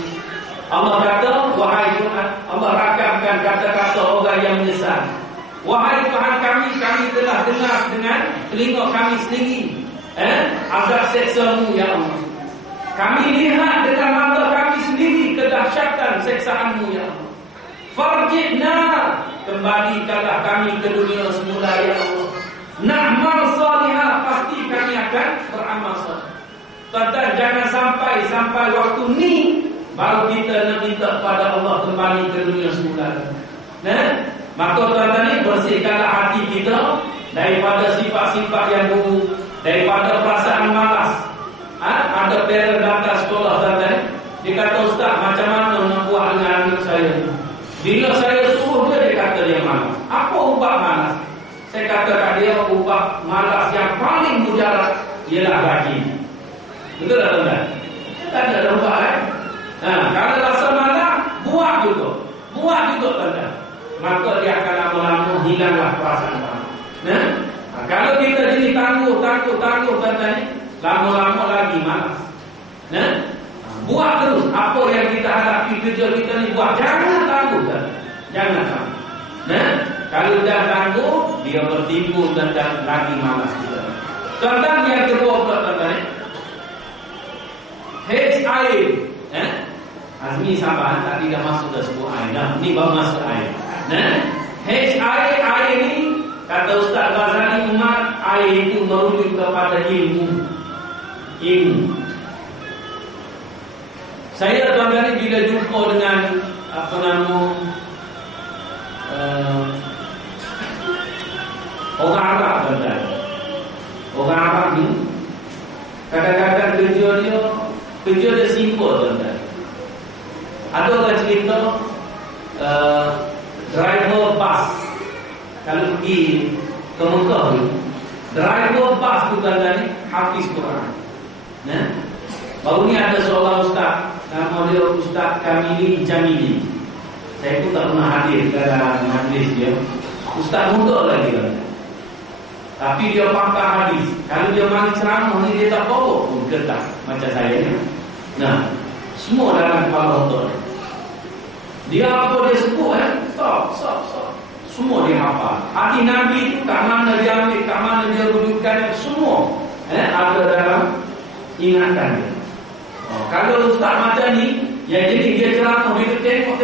Allah kata, wahai Tuhan, Allah rakamkan kata-kata orang yang menyesal. Wahai Tuhan kami telah dengar dengan telinga kami sendiri azab seksa-Mu ya Allah. Kami lihat dengan mata kami sendiri kedahsyatan seksaan-Mu ya Allah. Farjina, kembalikanlah kami ke dunia semula ya Allah. Na'mal salihah, pasti kami akan beramal saleh. Tuan-tuan, jangan sampai waktu ni baru kita nak minta kepada Allah kembali ke dunia semula. Maka tuan-tuan ni bersihkanlah hati kita daripada sifat-sifat yang buruk, daripada perasaan malas. Ada parent datang sekolah tuan-tuan, dia kata Ustaz macam mana nak buat dengan anak saya? Bila saya suruh dia kata dia malas. Apa ubah malas? Saya kata kat dia ubah malas yang paling mujarab ialah gaji. Betul tak tuan-tuan? Tak ada ubah kalau rasa malas, buat juga tuan-tuan. Maka dia akan lama-lama hilanglah perasaan malas. Kalau kita jadi tangguh tuan-tuan, lama-lama lagi malas. Buat terus apa yang kita hadapi kerja kita ni buat. Jangan tangguh jangan tangguh. Kalau dah tangguh dia bertimbul dan lagi malas kita. Tuan-tuan yang kedua pula tuan-tuan air. Azmi sabar tadi dah masuk dah sebut air dah. Ni baru masuk air. Air ni kata Ustaz Ghazali Umar, air itu merujuk kepada ilmu. Saya tuan-tuan bila jumpa dengan orang Arab tuan-tuan. Orang Arab ni kadang-kadang kerja dia simple tuan-tuan. Ada orang cerita driver bus kalau pergi ke Mekah ni, driver bus tu tuan-tuan ni hafiz Quran. Baru ni ada seorang ustaz, nama dia Ustaz Kamili Jamili. Saya pun tak pernah hadir dalam majlis dia. Ustaz muda lagi kan. Tapi dia pakar hadis. Kalau dia mari ceramah ni dia tak bawa pun kertas macam saya ni. Semua dalam kepala otak dia. Apa dia sebut stop. Semua dia hafal. Hati Nabi itu kat mana dia ambil, kat mana dia rujukan, semua ada dalam ingatan dia. Kalau ustaz macam ni, yang jadi dia ceramah, dia tengok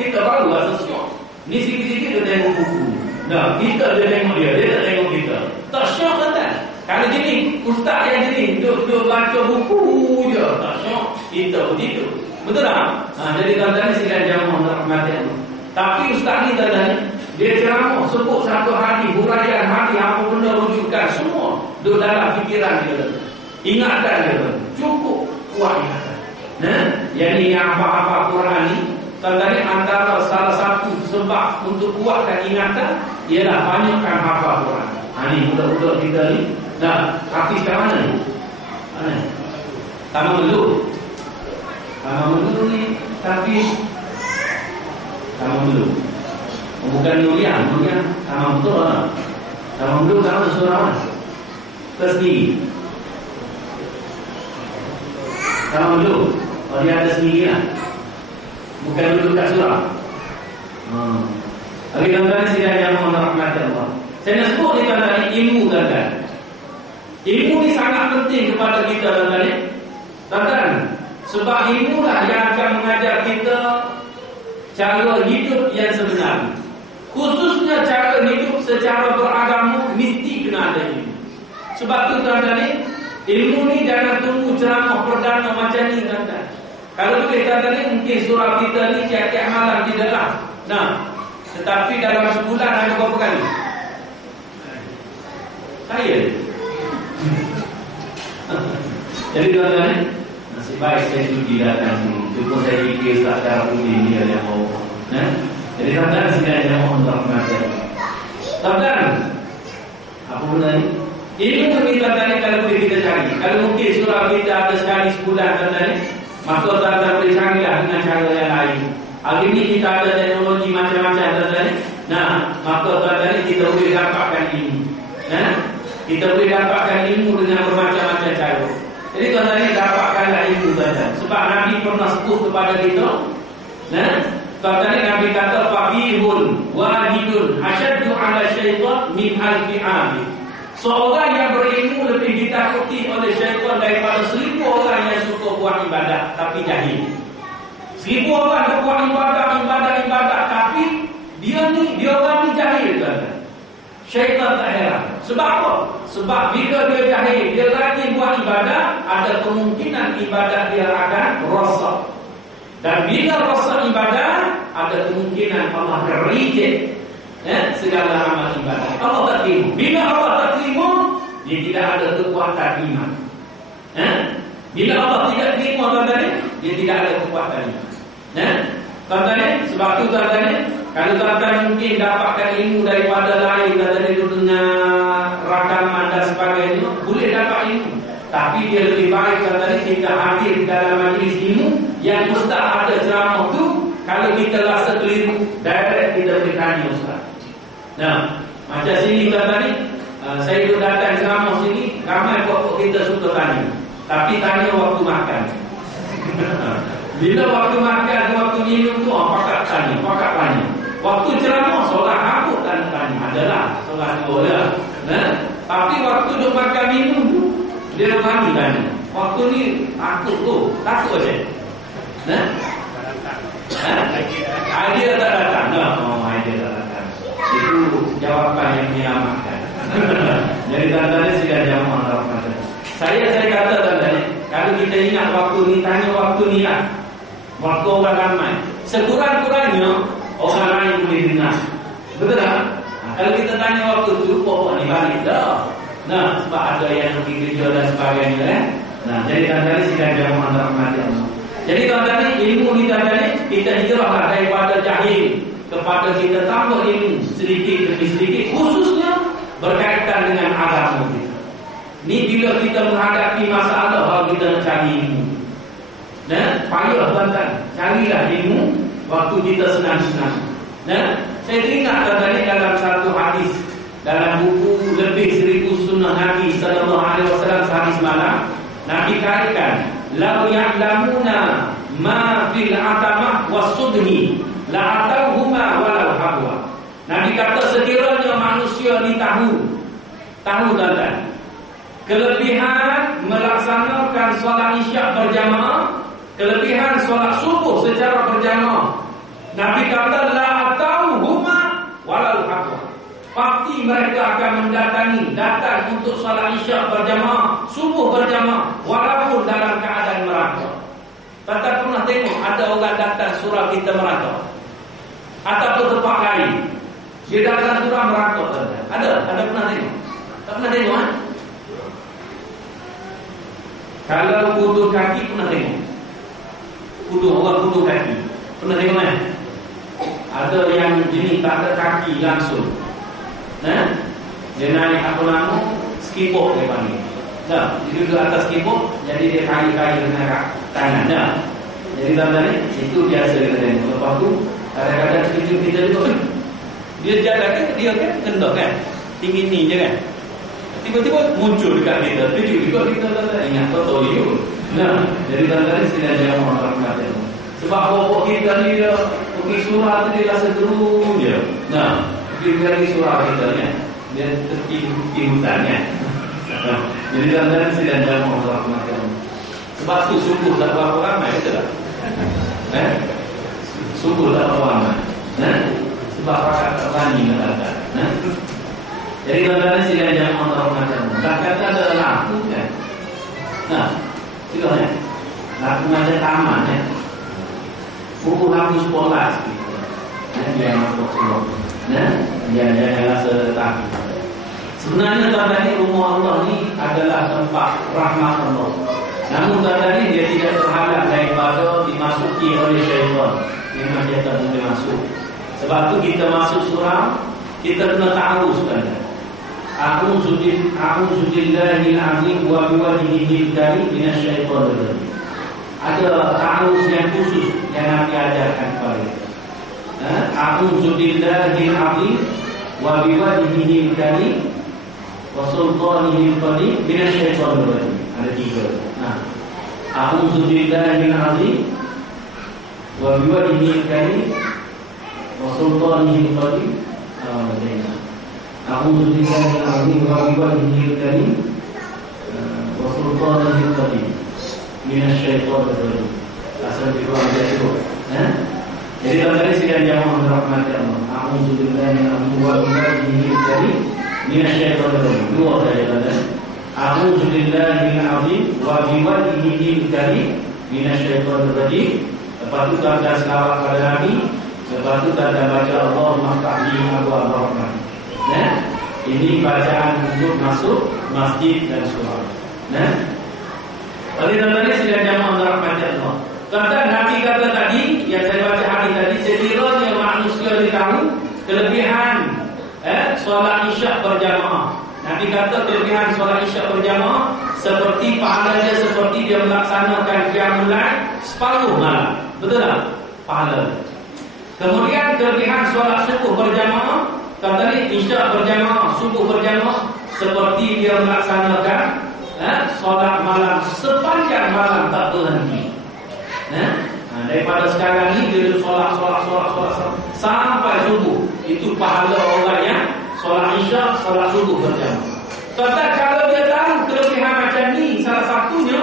kita baru rasa syok. Ni sikit-sikit dia tengok buku. Kita dia tengok dia tak tengok kita. Tak syok kan? Kalau jadi ustaz yang jadi duduk baca buku je, tak syok. kita begitu. Betul tak? Jadi tuan-tuan sekalian jamaah rahmati Allah. Tapi ustaz ni tuan-tuan, dia ceramah sebut satu hadis, huraian hadis, apa benda rujukan, semua duduk dalam fikiran dia. Ingatan dia. Cukup kuat ingatan. Yang ni yang apa-apa Quran ni, tuan-tuan, antara salah satu sebab untuk kuatkan ingatan ialah banyakkan hafal Quran. Ni budak-budak kita ni dah hafiz kat mana ni? Mana? Taman Melur. Taman Melur ni tapi Taman Melur. Bukan Nurian, Taman betul lah. Taman Melur taman surah mana? Tersendiri. Taman Melur. Oh, dia ada sendiri lah. Bukan duduk kat surah. Bagi tuan-tuan sidang yang rahmati Allah. Saya nak sebut ni tuan-tuan, ilmu tuan-tuan. Ilmu ni sangat penting kepada kita tuan-tuan. Tuan-tuan, sebab ilmu lah yang akan mengajar kita cara hidup yang sebenar. Khususnya cara hidup secara beragama mesti kena ada ilmu. Sebab tu tuan-tuan, ilmu ni jangan tunggu ceramah perdana macam ni tuan-tuan. Kalau kita tadi mungkin surah kita ni tiap-tiap malam tidaklah. Tetapi dalam sebulan ada berapa kali? Saya. Jadi tuan-tuan, nasib baik saya sudi datang sini. Cukup saya fikir secara umum ni ada apa. Jadi tuan-tuan sekalian mohon rahmat. Tuan-tuan, apa benda ni? Ilmu ni tuan-tuan kalau boleh kita cari. Kalau mungkin surah kita ada sekali sebulan tuan-tuan, maka tuan-tuan boleh carilah dengan cara yang lain. Hari ni kita ada teknologi macam-macam tuan-tuan. Maka tuan-tuan kita boleh dapatkan ilmu. Kita boleh dapatkan ilmu dengan bermacam-macam cara. Jadi tuan-tuan dapatkanlah ilmu tuan-tuan. Sebab Nabi pernah sebut kepada kita. Tuan-tuan Nabi kata faqihun wahidun asyaddu 'ala syaitan min alfi 'abid. Seorang yang berilmu lebih ditakuti oleh syaitan daripada 1000 orang yang suka buat ibadat tapi jahil. 1000 orang yang buat ibadat tapi dia orang ni jahil tuan-tuan. Syaitan tak heran. Sebab apa? Sebab bila dia jahil, dia rajin buat ibadat, ada kemungkinan ibadat dia akan rosak. Dan bila rosak ibadat, ada kemungkinan Allah akan reject segala amal ibadat. Allah tak terima. Bila Allah tak terima, dia tidak ada kekuatan iman. Bila Allah tidak terima tuan-tuan, dia tidak ada kekuatan iman. Tuan-tuan, sebab tu tuan-tuan, kalau tuan-tuan mungkin dapatkan ilmu daripada lain, tuan-tuan itu dengan rakaman dan sebagainya, boleh dapat ilmu. Tapi dia lebih baik tuan-tuan kita hadir dalam majlis ilmu yang ustaz ada ceramah tu. Kalau kita rasa keliru, direct kita boleh tanya ustaz. Macam sini tuan-tuan, saya duduk datang ceramah sini, ramai pokok kita suka tanya. Tapi tanya waktu makan. Bila waktu makan, waktu minum tu, pakat tanya. Waktu ceramah, solat aku tak tanya. Adalah, solat dua lah. Tapi waktu duduk makan minum tu, dia berani tanya. Waktu ni, takut saja. Idea tak datang. Idea tak datang. Itu jawapan yang menyelamatkan. Jadi tuan-tuan sekalian jamaah rahmat. Saya kata tuan-tuan, kalau kita ingat waktu ni, tanya waktu ni lah. Waktu orang ramai, sekurang-kurangnya orang lain boleh dengar. Betul tak? Kalau kita tanya waktu tu, pokok ni balik dah. Sebab ada yang pergi kerja dan sebagainya. Jadi tuan-tuan sekalian jamaah rahmat Allah. Jadi tuan-tuan, ilmu ni tuan-tuan, kita hijrahlah daripada jahil kepada kita tambah ilmu sedikit demi sedikit, khususnya berkaitan dengan agama kita. Ni bila kita menghadapi masalah, baru kita nak cari ilmu. Payah tuan-tuan, carilah ilmu waktu kita senang-senang. Saya teringat tuan-tuan dalam satu hadis, dalam buku lebih 1000 sunnah Nabi sallallahu alaihi wasallam hadis malam, Nabi katakan, "Lau ya'lamuna ma fil atamah was-sudhi la atauhuma walau habwa." Nabi kata sekiranya manusia ni tahu tuan-tuan, kelebihan melaksanakan solat isyak berjamaah, kelebihan solat subuh secara berjamaah, Nabi kata la atauhuma walau habwa. Pasti mereka akan datang untuk solat isyak berjamaah, subuh berjamaah, walaupun dalam keadaan merangkak. tengok ada orang datang surau kita merantau ataupun tempat lain, dia datang surau merantau, ada pernah tengok? Tak pernah tengok kan? Kalau kudu kaki pernah tengok, orang kudu kaki pernah tengok kan? Ada yang jenis tak ada kaki langsung, dia naik apa nama skipok dia panggil. Dah, dia duduk atas keyboard, jadi dia kali-kali dengan tangan. Dah. Jadi tanda-tanda itu biasa kita tengok. Lepas tu kadang-kadang kita juga dia jalan kan, dia kan kendor kan, tinggi ni je kan. Tiba-tiba muncul dekat kita. Tujuh juga kita ingat betul dia. Nah, jadi tanda-tanda sila jangan orang kata. Sebab bawa kita ni dia pergi surau tu dia rasa gerung je. Nah, pergi surau kita ni dia tertipu hutan kan. Jadi dalam sidang jamaah rahmatkan. Sebab tu sungguh tak berapa ramai, betul tak? Sungguh tak berapa ramai. Sebab rakyat tak berani nak datang. Jadi dalam sidang jamaah rahmatkan. Tak kata ada lampu kan? Tengok lampu macam taman kan? Pukul lampu sekolah sikit. Dia masuk semua. Dia rasa takut. Sebenarnya tadi rumah Allah ni adalah tempat rahmat Allah. Namun tadi dia tidak terhalang daripada dimasuki oleh syaitan. Memang dia tak boleh masuk. Sebab tu kita masuk surau, kita kena tahu sebenarnya. A'udzu billahil azim wa biwajhihi dari minasyaitonir rajim. Ada ta'awuz yang khusus yang Nabi ajarkan kepada kita. A'udzu billahil azim wa biwajhihi dari wasultanihil qadim minasyaitonir rajim. Ada tiga. A'udzu billahil azim wa biwajhihil karim wasultanihil qadim. A'udzu billahil azim wa biwajhihil karim wasultanihil qadim minasyaitonir rajim. Asal dibuat itu. Jadi tadi sidang jamaah rahmat Allah. A'udzu billahil azim wa biwajhihil karim minasyaitonir rajim. Dua saja tadi. A'udzu billahil azim wa biwajhihil karim minasyaitonir rajim. Lepas tu kita selawat pada Nabi. Lepas tu kita baca Allahumma ftahli abwaab rahmat. Ini bacaan untuk masuk masjid dan surau. Oleh kerana sidang jamaah rahmat Allah. Kata Nabi kata tadi yang saya baca hadis tadi, sekiranya manusia ditahu kelebihan solat isyak berjamaah. Nabi kata kelebihan solat isyak berjamaah seperti pahalanya seperti dia melaksanakan qiyamul lail separuh malam. Betul tak? Pahala. Kemudian kelebihan solat subuh berjamaah, kata ni isyak berjamaah, subuh berjamaah seperti dia melaksanakan solat malam sepanjang malam tak berhenti. Daripada sekarang ni dia solat sampai subuh. Itu pahala orang yang solat isyak, solat subuh berjamaah. Kata kalau dia tahu kelebihan macam ni, salah satunya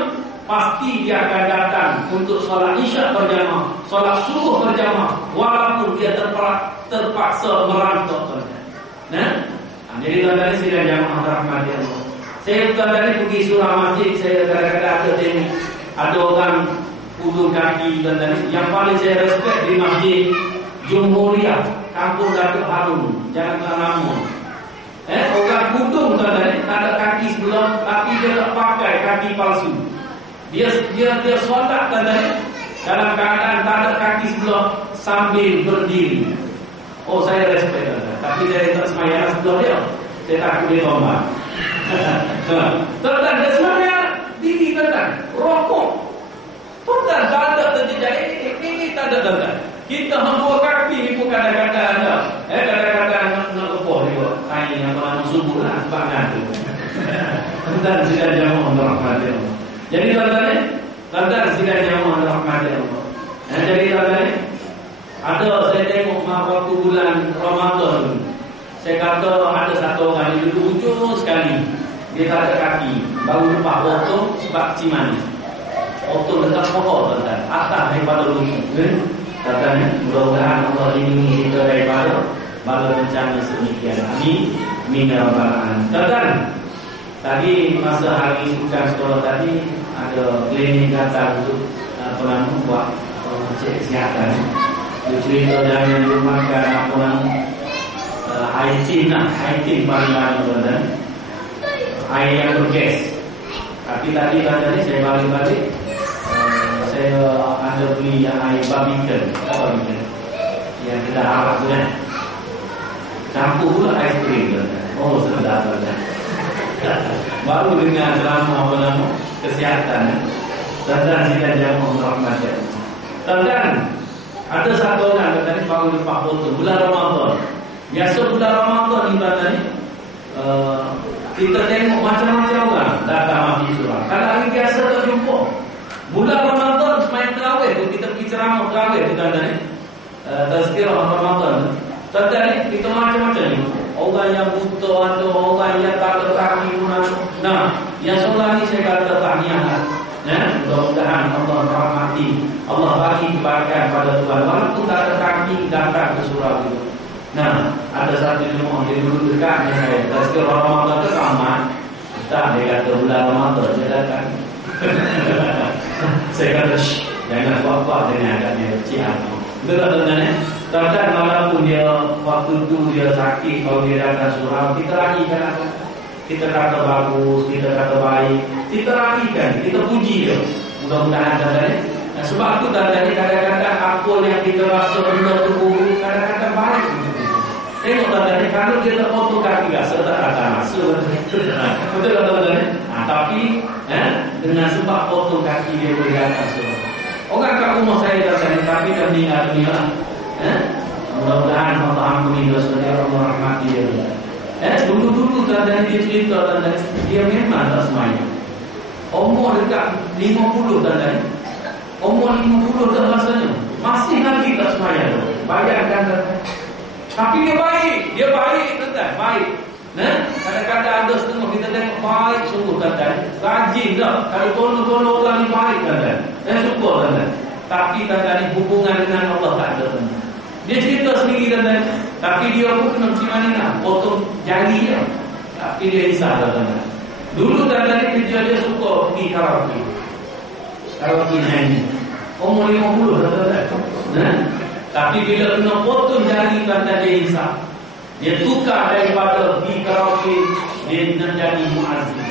pasti dia akan datang untuk solat isyak berjamaah, solat subuh berjamaah, walaupun dia terpaksa merantau. Jadi tuan-tuan sidang jamaah rahmat Allah. Saya tuan-tuan pergi surau masjid, saya kadang-kadang ada tengok ada orang kudu kaki dan yang paling saya respect di masjid Jumhuriyah, Kampung Datuk Harun, Jalan Namun. Orang kudung tadi tak ada kaki sebelah, tapi dia tak pakai kaki palsu. Dia solat tadi dalam keadaan tak ada kaki sebelah sambil berdiri. Oh, saya respect tadi. Tapi saya tak semayang sebelah dia. Saya takut dia tombak. Tadi dia semayang diri tadi, rokok. Tuan tak ada terjadi ini tak ada tuan. Kita hamba kaki ni pun kadang-kadang ada. Kadang-kadang nak lepoh juga. Kain apa nak subuh lah sebabnya tu. Tuan sidang jamaah rahmat Allah. Jadi tuan sidang jamaah rahmat Allah. Jadi tuan ada saya tengok waktu bulan Ramadan. Saya kata ada satu orang yang duduk ujung sekali. Dia tak ada kaki. Baru lepas potong sebab cimanis. Waktu dekat pokok tuan-tuan, atas daripada lutut. Katanya mudah-mudahan Allah lindungi kita daripada bala bencana sedemikian. Amin. Amin ya rabbal alamin. Tuan-tuan, tadi masa hari sukan sekolah tadi ada klinik datang untuk buat cek kesihatan. Cerita jangan dimakan apa nama hygiene paling banyak air yang bergas. Tapi tadi saya balik saya ada beli yang air Barbican, yang kita harap tu kan. Campur pula ais krim kan. Oh sedap kan. Baru dengan selama apa nama kesihatan. Dan kita jangan merahmatkan. Dan ada satu orang katanya baru lepas foto bulan Ramadan. Biasa bulan Ramadan ni katanya kita tengok macam-macam orang datang mati surah. Kalau hari biasa tak jumpa. Bulan Ramadan semain terawih tu kita pergi ceramah terawih tu katanya. Tazkirah Ramadan. Katanya kita macam-macam ni. Orang yang buta atau orang yang tak ada kaki pun ada. Nah, yang seorang ni saya kata tahniah. Mudah-mudahan Allah merahmati, Allah bagi kebaikan pada Tuhan. Walaupun tak ada kaki datang ke surau itu. Nah, ada satu jemaah dia dulu dekatnya saya. Tazkirah Ramadan tu ramai. Tak, dia kata bulan Ramadan dia datang. Saya kata jangan buat-buat dengan agaknya cian. Betul tak tuan-tuan? Tuan-tuan walaupun dia waktu tu dia sakit, kalau dia datang surau, kita raihkan apa? Kita kata bagus, kita kata baik, kita raihkan, kita puji dia. Mudah-mudahan tuan-tuan. Sebab tu tuan-tuan kadang-kadang apa yang kita rasa benda tu buruk, kadang-kadang baik. Tengok tuan-tuan, kalau kita potong kaki rasa tak rasa rasa. Betul tak tuan-tuan? Tapi dengan sebab potong kaki dia boleh datang surau. Orang kat rumah saya tuan-tuan, tapi dah meninggal dunia. Mudah-mudahan Allah ampuni dosa dia, Allah rahmati dia. Dulu-dulu tuan-tuan dia cerita tuan-tuan, dia memang tak semayang. Umur dekat 50 tuan-tuan. Umur 50 tak rasanya. Masih lagi tak semayang. Bayangkan tuan-tuan. Tapi dia baik tuan-tuan, baik. Kadang-kadang ada setengah kita tengok baik sungguh tuan-tuan. Rajin tak? Kalau tolong-tolong orang ni baik tuan-tuan. Saya suka tuan-tuan. Tapi tuan-tuan hubungan dengan Allah tak ada tuan-tuan. Dia cerita sendiri tuan-tuan. Tapi dia pun kena macam mana potong jari dia. Tapi dia risau tuan-tuan. Dulu tuan-tuan dia suka pergi karaoke. Karaoke nyanyi. Umur 50 tuan-tuan. Tapi bila kena potong jari tuan-tuan dia risau. Dia tukar daripada pergi karaoke, dia nak jadi muazzin.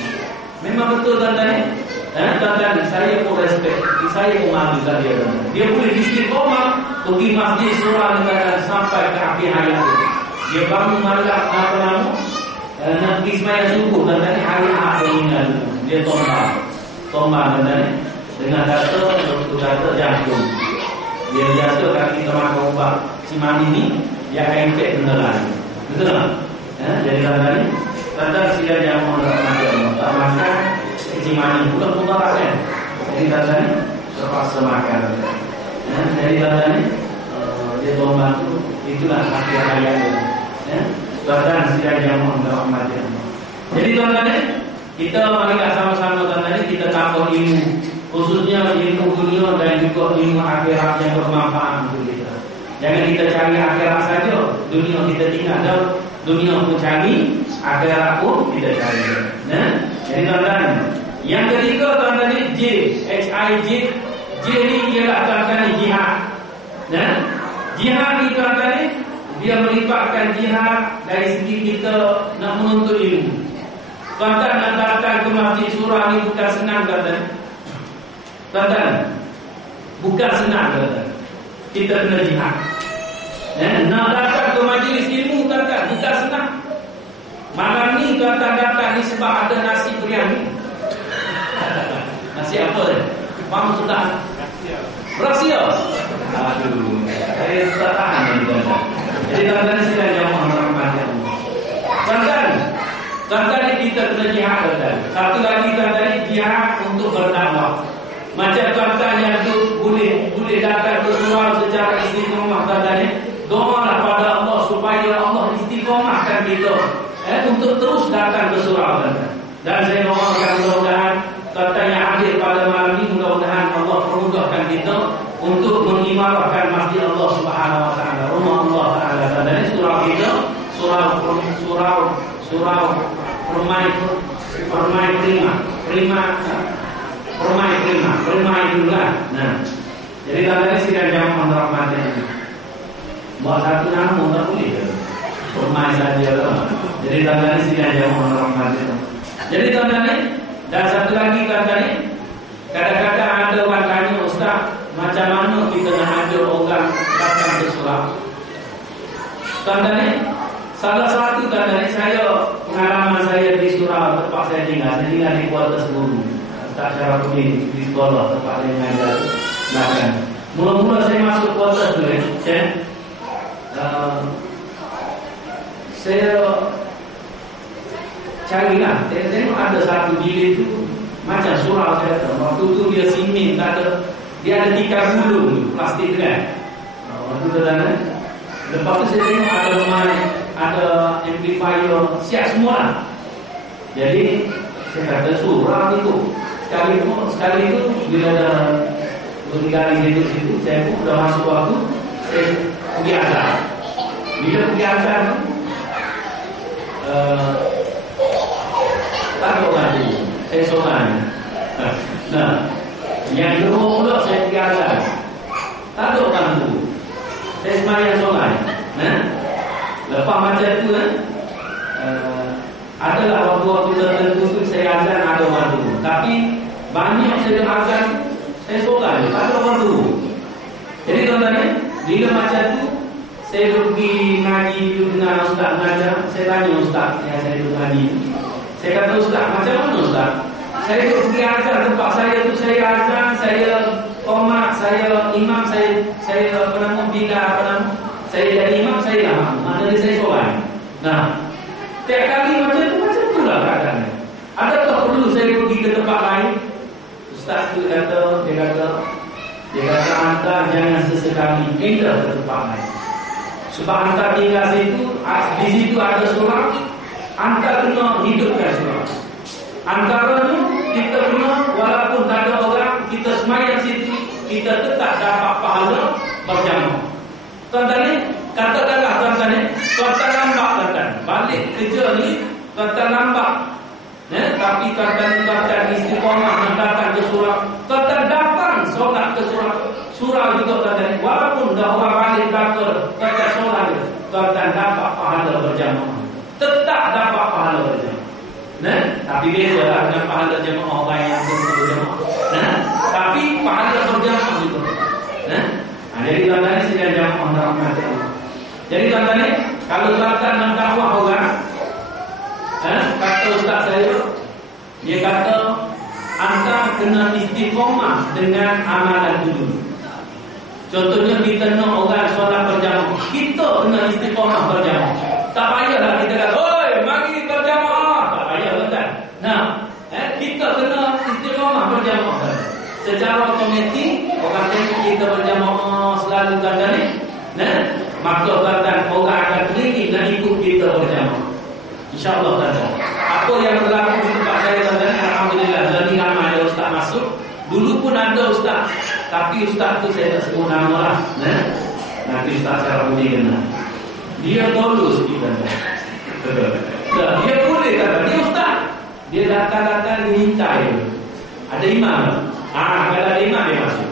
Memang betul tuan-tuan. Tuan-tuan, saya pun respect, saya pun malu kat dia. Dia boleh istiqomah pergi masjid surah sampai ke akhir hayat dia. Dia bangun malam apa nama nak pergi sembahyang subuh tuan-tuan, hari akhir meninggal. Dia tombak tuan-tuan dengan kata jantung. Dia biasa kalau kita makan ubat cimani ni, dia akan infek beneran. Betul tak? Jadi tuan-tuan sila jangan merahmati Allah. Tak makan cimani pula mudarat kan. Jadi tuan-tuan terpaksa makan. Jadi tuan-tuan dia tombak tu, itulah akhir hayat dia. Tuan-tuan sila jangan merahmati Allah. Jadi tuan-tuan kita marilah sama-sama tuan-tuan kita tambah ilmu, khususnya ilmu dunia dan juga ilmu akhirat yang bermanfaat untuk kita. Jangan kita cari akhirat saja, dunia kita tinggal, dunia pun cari, akhirat pun kita cari. Jadi tuan-tuan, yang ketiga tuan-tuan J, H-I-J, J ni ialah tuan-tuan jihad. Jihad ni tuan-tuan dia melibatkan jihad dari segi kita nak menuntut ilmu. Tuan-tuan nak datang ke masjid surah ni bukan senang tuan-tuan. Tuan-tuan, bukan senang tuan-tuan. Kita kena jihad. Nak datang ke majlis ilmu tuan-tuan bukan senang. Malam ni tuan-tuan datang ni sebab ada nasi biryani. Nasi apa ni? Faham sudah? Rahsia. Aduh, saya tak tahan ni tuan-tuan. Jadi tuan-tuan sila jamaah rahmat Allah. Tuan-tuan ni kita kena jihad tuan-tuan. Satu lagi tuan-tuan jihad untuk berdakwah. Macam tuan-tuan yang tu boleh datang ke surau secara istiqomah tuan-tuan. Doalah pada Allah supaya Allah istiqomahkan kita untuk terus datang ke surau tuan-tuan. Dan saya doakan mudah-mudahan tuan-tuan yang hadir pada malam ini, mudah-mudahan Allah permudahkan kita untuk mengimarahkan masjid Allah Subhanahu wa taala, rumah Allah taala. Dan surau kita, surau permai prima itulah. Jadi tanda ini sidang jamaah rahmatnya. Buat satu nama tak boleh ke? Permai saja lah. Jadi tanda ini sidang jamaah rahmatnya. Jadi tanda ini, dan satu lagi tanda ini, kadang-kadang ada orang tanya, Ustaz, macam mana kita nak ajar orang datang ke surau? Tanda ini, salah satu tanda ini, pengalaman saya di surau tempat saya tinggal di kuartus guru. Tak cara pergi di sekolah tempat saya mengajar. Bahkan mula-mula saya masuk kuartus tu, saya carilah. Saya tengok ada satu bilik tu macam surau saya tahu. Waktu tu dia simen, tak ada. Dia ada tikar gulung plastik kan. Waktu tu kan. Lepas tu saya tengok ada mic, ada amplifier, siap semua lah. Jadi saya kata surau itu. Sekali itu bila ada 2 kali situ, saya pun dah masuk waktu, saya pergi azan. Bila pergi azan, tak ada orang tu, saya seorang. Nah, yang kedua pula saya pergi azan, tak ada orang tu, saya semayang seorang. Lepas macam tu, adalah waktu-waktu tertentu tu saya azan ada orang tu. Tapi banyak saya azan saya seorang, tak ada orang tu. Jadi tuan-tuan, bila macam tu saya pergi ngaji dengan ustaz mengajar. Saya tanya ustaz yang saya duduk ngaji. Saya kata, Ustaz, macam mana Ustaz? Saya pergi azan tempat saya tu, saya azan, saya qomat, saya imam, saya apa nama, saya jadi imam, saya imam. Maknanya saya seorang. Nah, tiap kali macam tu lah keadaannya. Adakah perlu saya pergi ke tempat lain? Ustaz tu kata, dia kata hantar jangan sesekali pindah ke tempat lain. Sebab hantar tinggal situ, di situ ada surau, hantar kena hidupkan surau. Antaranya kita kena, walaupun tak ada orang, kita semayang situ, kita tetap dapat pahala berjamaah. Tuan-tuan ni, katakanlah tuan-tuan ni, tuan-tuan lambat tuan-tuan, balik kerja ni, tuan-tuan lambat. Tapi tuan-tuan istiqamah nak datang ke surau, tuan-tuan datang solat ke surau juga tuan-tuan. Walaupun dah orang balik bakar, tuan-tuan solat, tuan-tuan dapat pahala berjamaah. Tetap dapat pahala berjamaah. Tapi beza lah dengan pahala jemaah orang yang berjamaah. Tapi pahala berjamaah juga. Jadi tuan-tuan ni sedang jamaah rahmat Allah. Jadi tuan-tuan ni, kalau tuan-tuan nak dakwah orang, kata ustaz saya, dia kata anda kena istiqamah dengan amalan dulu. Contohnya kita nak orang solat berjamaah, kita kena istiqamah berjamaah. Tak payahlah kita kata, oi, mari berjamaah. Tak payah tuan-tuan. Nah, kita kena istiqamah berjamaah. Secara otomatik orang tengok kita berjamaah selalu tuan-tuan ni, maka tuan-tuan orang akan teringin nak ikut kita berjamaah. InsyaAllah tuan-tuan. Apa yang berlaku di tempat saya tuan-tuan, alhamdulillah, jadi ramai ada ustaz masuk. Dulu pun ada ustaz, tapi ustaz tu saya tak sebut nama lah. Nanti ustaz saya boleh kenal. Dia tolong kita. Dia boleh kata, dia ustaz. Dia datang-datang diminta dia. Ada imam. Kalau ada imam dia masuk.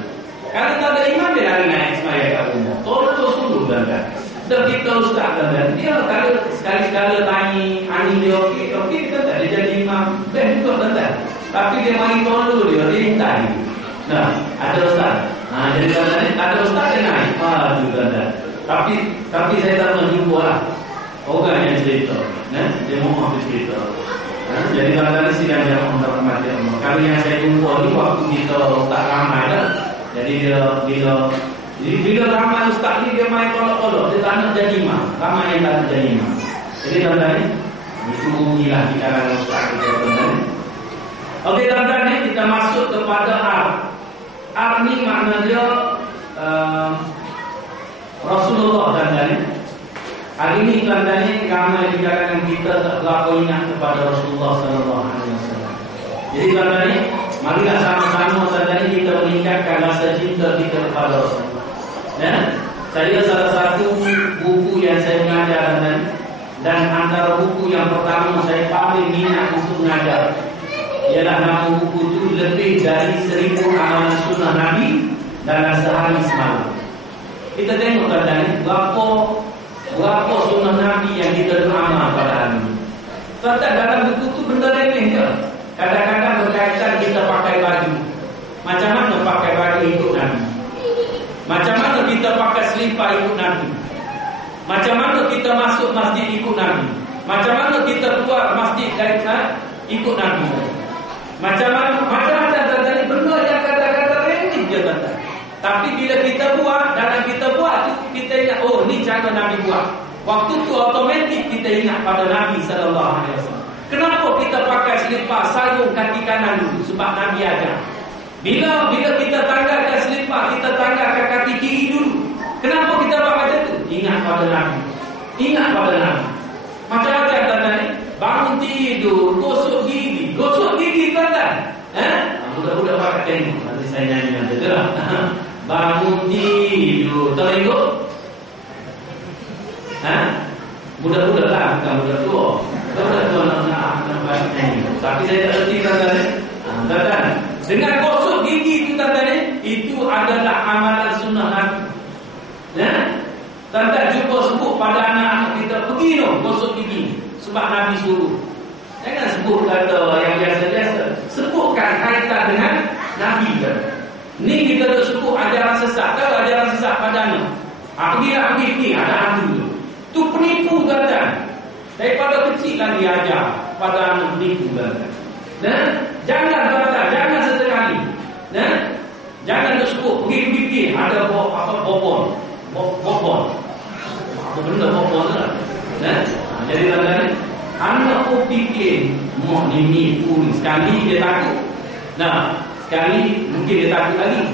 Kalau tak ada imam dia lari naik semaya kat rumah. Tolong dulu tuan-tuan. Dan kita ustaz tuan-tuan, dia kalau sekali-sekala tanya ani dia okey kita tak dia jadi imam. Best juga tuan-tuan. Tapi dia mari tolong dia minta dia. Nah, ada ustaz. Jadi tuan-tuan ni ada ustaz dia naik. Tu tuan-tuan. Tapi saya tak pernah jumpa lah orang yang cerita, dia mohon cerita. Jadi tuan-tuan ni sidang jamaah untuk rahmat Allah. Kalau yang saya jumpa ni waktu kita ustaz ramai lah. Jadi bila ramai ustaz ni dia main tolok-tolok, dia tak nak jadi imam. Ramai yang tak nak jadi imam. Jadi tuan-tuan ni, itu hilang di kalangan ustaz kita tuan-tuan ni. Okey tuan-tuan ni, kita masuk kepada ar. Ar ni makna dia Rasulullah tuan-tuan ni. Hari ini tuan-tuan ni ramai di kalangan kita tak berapa ingat kepada Rasulullah sallallahu alaihi wasallam. Jadi tuan-tuan ni, marilah sama-sama tuan-tuan ni kita meningkatkan rasa cinta kita kepada Rasulullah. Saya salah satu buku yang saya mengajar dan antara buku yang pertama saya paling minat untuk mengajar ialah nama buku itu lebih dari 1000 amalan sunnah Nabi dalam sehari semalam. Kita tengok tuan-tuan, berapa sunnah Nabi yang kita beramal pada hari ini. Tuan-tuan, dalam buku tu benda lain ke? Kadang-kadang berkaitan kita pakai baju. Macam mana pakai baju ikut Nabi? Macam mana kita pakai selipar ikut Nabi? Macam mana kita masuk masjid ikut Nabi? Macam mana kita keluar masjid dari ikut Nabi? Macam-macam tuan-tuan, benda yang kadang-kadang remeh je tuan-tuan. Tapi bila kita buat, dalam kita buat tu, kita ingat, oh ni cara Nabi buat. Waktu tu automatik kita ingat pada Nabi SAW. Kenapa kita pakai selipar sarung kaki kanan dulu? Sebab Nabi ajar. Bila kita tanggalkan selipar, kita tanggalkan kaki kiri dulu. Kenapa kita buat macam tu? Ingat pada Nabi. Ingat pada Nabi. Macam-macam tuan-tuan, bangun tidur, gosok gigi tuan-tuan. Budak-budak pakai tengok. Nanti saya nyanyi macam tu lah. Bangun tidur, tengok. Budak-budak lah, bukan budak tua. Budak tua nak nyanyi. Tapi saya tak erti tuan-tuan. Tuan-tuan, dengan gosok gigi itu tuan-tuan, itu adalah amalan sunnah Nabi. Tuan-tuan cuba sebut pada anak-anak kita, pergi dong gosok gigi. Sebab Nabi suruh. Jangan sebut kata yang biasa-biasa. Sebutkan kaitan dengan Nabi kita. Ni kita tu sebut ajaran sesat. Tahu ajaran sesat pada anak? Pergi, ada hantu tu. Tu penipu tuan-tuan. Daripada kecil lagi ajar pada anak penipu tuan-tuan. Jangan tuan-tuan, jangan sesekali. Jangan tu sebut pergi, ada bopon. Apa benda bopon lah. Jadi tuan-tuan, anak pun fikir mau nipu ni. Sekali dia takut. Sekali mungkin dia takut lagi.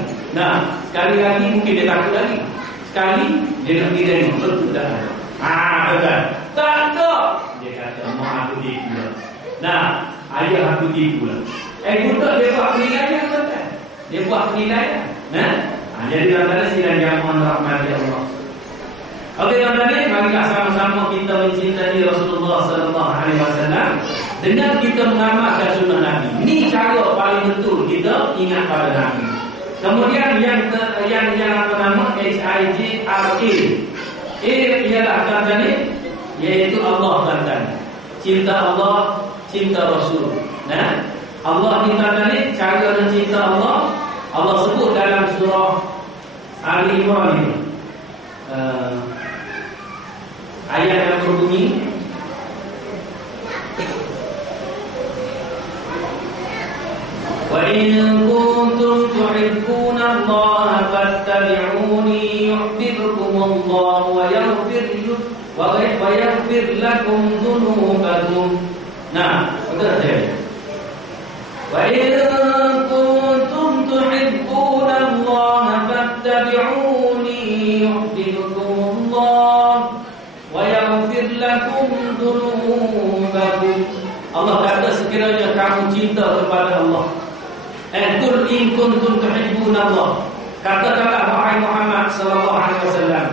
Sekali lagi mungkin dia takut lagi. Sekali dia nak pergi tengok, betul tak ada. Tuan-tuan, tak ada. Dia kata mak aku tipu lah. Ayah aku tipu lah. Budak dia buat penilaian tuan-tuan. Dia buat penilaian. Jadi tuan-tuan, sidang jamaah rahmati Allah. Okey tuan-tuan, marilah sama-sama kita mencintai Rasulullah sallallahu alaihi wasallam dengan kita mengamalkan sunnah Nabi. Ini cara paling betul kita ingat pada Nabi. Kemudian yang apa nama HIJRA. Ialah tuan-tuan, iaitu Allah tuan-tuan. Cinta Allah, cinta Rasul. Allah ni tuan-tuan, cara mencinta Allah, Allah sebut dalam surah Ali Imran ini. Ayat yang berbunyi, wa in kuntum tuhibbuna Allah fattabi'uni yuhibbukumullah wa yaghfir lakum dhunubakum. Betul tak? Wa in kuntum tuhibbuna Allah fattabi'uni yuhibbukumullah wa yaghfir lakum dhunubakum. Allah kata sekiranya kamu cinta kepada Allah, qul in kuntum tuhibbuna Allah, katakanlah wahai Muhammad sallallahu alaihi wasallam,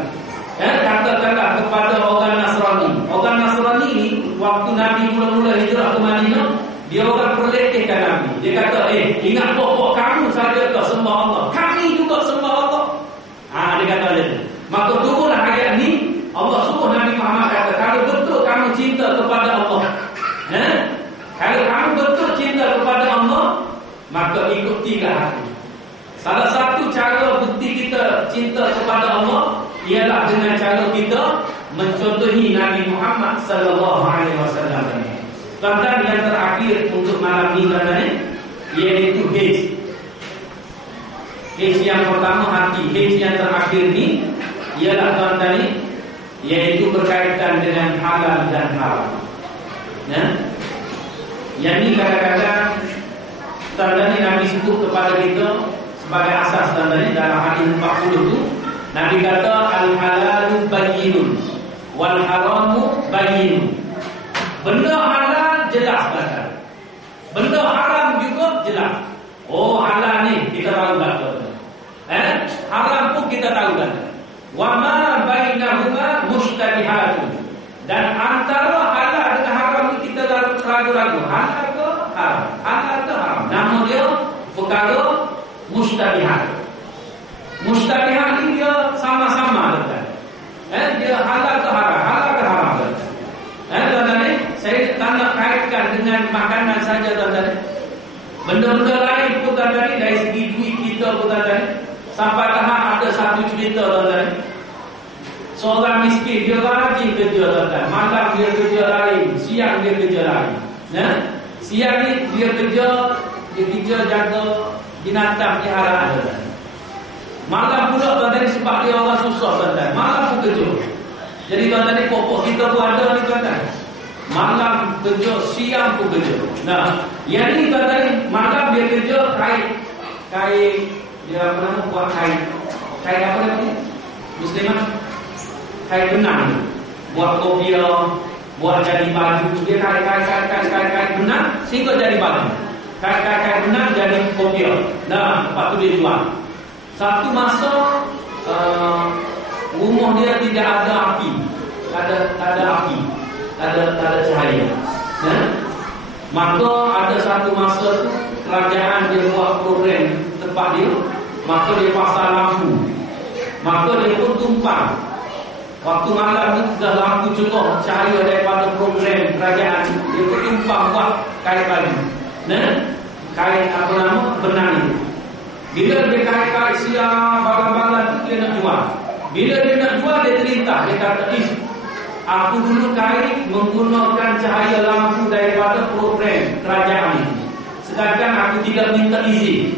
katakanlah kepada orang Nasrani. Orang Nasrani ni waktu Nabi mula-mula hijrah ke Madinah, dia orang perlekehkan Nabi. Dia kata, ingat pokok kamu saja ke sembah Allah, kami juga sembah Allah. Dia kata macam tu. Maka turunlah ayat ni. Allah suruh Nabi Muhammad kata, kalau betul kamu cinta kepada Allah, kalau kamu betul cinta kepada Allah, maka ikutilah aku. Salah satu cara bukti kita cinta kepada Allah ialah dengan cara kita mencontohi Nabi Muhammad sallallahu alaihi wasallam. Tuan-tuan, yang terakhir untuk malam ini tuan-tuan, iaitu H yang pertama hati. H yang terakhir ni ialah tuan-tuan, iaitu berkaitan dengan halal dan haram. Yang ini kadang-kadang tuan-tuan, Nabi sebut kepada kita sebagai asas tuan-tuan, dalam hadis 40 tu Nabi kata al-halalu bayyinun wal haramu bayyinun. Benda halal jelas tuan-tuan, benda haram juga jelas. Halal ni kita tahu tak tuan-tuan, haram pun kita tahu tuan-tuan. Wa ma bainahuma mushtabihatun. Dan antara halal dengan haram ni kita ragu-ragu, halal ke haram, halal ke haram. Nama dia perkara mushtabihat. Mustabihat ni dia sama-sama tuan. Dia halal ke haram tuan. Tuan-tuan ni, saya tak nak kaitkan dengan makanan saja tuan-tuan. Benda-benda lain pun tuan-tuan ni, dari segi duit kita pun tuan-tuan ni, sampai tahap ada satu cerita tuan-tuan ni. Seorang miskin, dia rajin kerja tuan-tuan. Malam dia kerja lain, siang dia kerja lain. Siang ni dia kerja jaga binatang piharaan tuan-tuan. Malam pula tuan-tuan sebab dia orang susah tuan-tuan, malam pun kerja. Jadi tuan-tuan ni pokok kita pun ada ni tuan-tuan. Malam kerja, siang pun kerja. Nah, yang ni tuan-tuan ni malam dia kerja kait dia apa nama buat kait apa ni? Muslimat kait benang. Buat kopiah, buat jadi baju, dia kait benang sehingga jadi baju. Kait benang jadi kopiah. Nah, lepas tu dia jual. Satu masa rumah dia tidak ada api, tak ada cahaya. Maka ada satu masa tu kerajaan dia buat program tempat dia, maka dia pasang lampu, maka dia pun tumpang. Waktu malam tu dah lampu cukup cahaya daripada program kerajaan, dia pun tumpang buat kait baju. Kait apa nama benang itu. Bila dia kait siang balang-balang tu dia nak jual. Bila dia nak jual dia terlintas, dia kata, aku dulu kait menggunakan cahaya lampu daripada program kerajaan ini. Sedangkan aku tidak minta izin.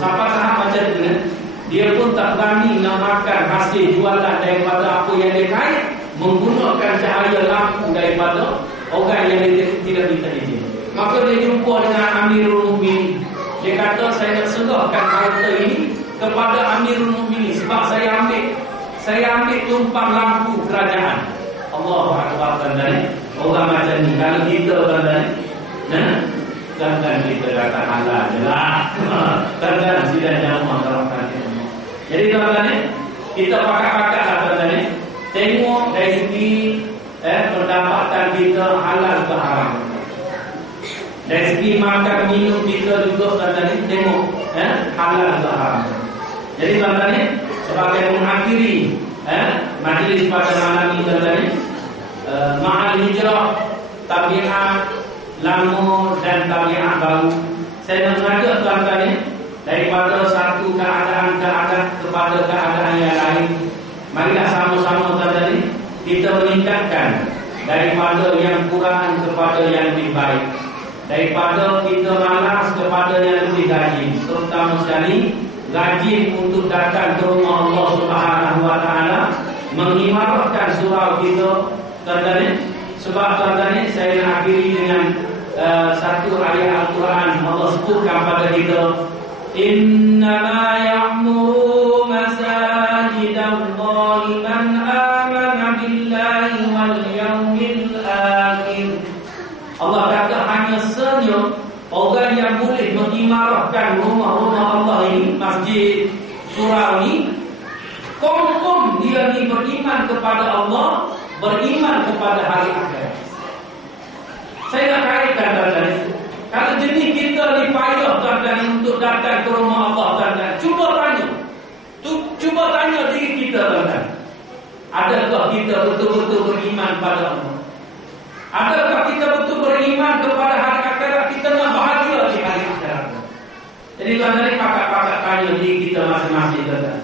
Sampai tahap macam tu kan? Dia pun tak berani nak makan hasil jualan daripada apa yang dia kait menggunakan cahaya lampu daripada orang yang dia tidak minta izin. Maka dia jumpa dengan Amirul Mukminin. Dia kata, saya nak serahkan harta ini kepada Amirul Mukminin sebab saya ambil tumpang lampu kerajaan. Allahu Akbar tuan-tuan. Orang macam ni kalau kita tuan-tuan, jangan kita kata halal je lah. Tuan-tuan sila jamaah terangkan. Jadi tuan-tuan, kita pakat-pakat lah tuan-tuan. Tengok dari segi pendapatan kita halal ke haram. Dari segi makan minum kita juga tuan-tuan ni tengok halal ke haram. Jadi tuan-tuan ni sebagai mengakhiri majlis pada malam ini tuan-tuan ni, Ma'al Hijrah, tabiat lama dan tabiat baru, saya nak mengajak tuan-tuan ni daripada satu keadaan kepada keadaan yang lain. Marilah sama-sama tuan-tuan ni kita meningkatkan daripada yang kurang kepada yang lebih baik, daripada kita malas kepada yang lebih rajin, terutama sekali rajin untuk datang ke rumah Allah Subhanahu wa taala, mengimarahkan surau kita tuan-tuan. Sebab tuan-tuan saya nak akhiri dengan satu ayat Al-Quran. Allah sebutkan pada kita, innama ya'muru masajidallahi man amana billahi wal yawmil akhir. Allah kata hanya saja orang yang boleh mengimarahkan rumah-rumah Allah ini, masjid, surau ini, confirm dia ni beriman kepada Allah, beriman kepada hari akhirat. Saya nak kaitkan tuan-tuan, kalau jenis kita ni payah tuan-tuan untuk datang ke rumah Allah tuan-tuan, cuba tanya diri kita tuan-tuan, adakah kita betul-betul beriman pada Allah? Adakah kita betul beriman kepada hari akhirat? Kita nak bahagia di hari akhirat. Jadi tuan-tuan, pakat-pakat tanya diri kita masing-masing tuan-tuan,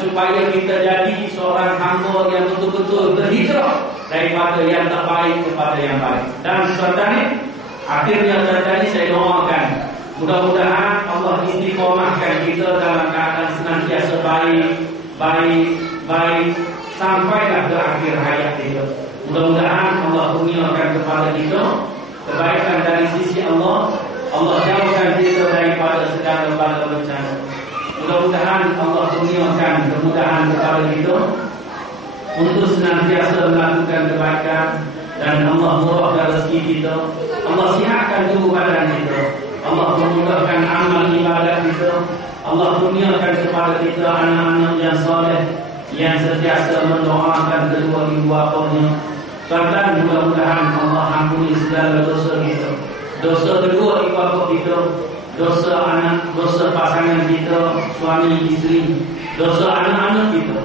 supaya kita jadi seorang hamba yang betul-betul berhijrah daripada yang tak baik kepada yang baik. Dan tuan-tuan, akhirnya tuan-tuan, saya doakan mudah-mudahan Allah istiqomahkan kita dalam keadaan senantiasa baik sampailah ke akhir hayat kita. Mudah-mudahan Allah kurniakan kepada kita kebaikan dari sisi Allah. Allah jauhkan kita daripada segala bala bencana. Mudah-mudahan Allah kurniakan kemudahan kepada kita untuk senantiasa melakukan kebaikan, dan Allah murahkan rezeki kita. Allah sihatkan tubuh badan kita. Allah memudahkan amal ibadat kita. Allah kurniakan kepada kita anak-anak yang soleh, yang sentiasa mendoakan kedua ibu bapanya. Tuan-tuan, mudah-mudahan Allah ampuni segala dosa kita, dosa kedua ibu bapa kita, dosa anak, dosa pasangan kita, suami isteri, dosa anak-anak kita,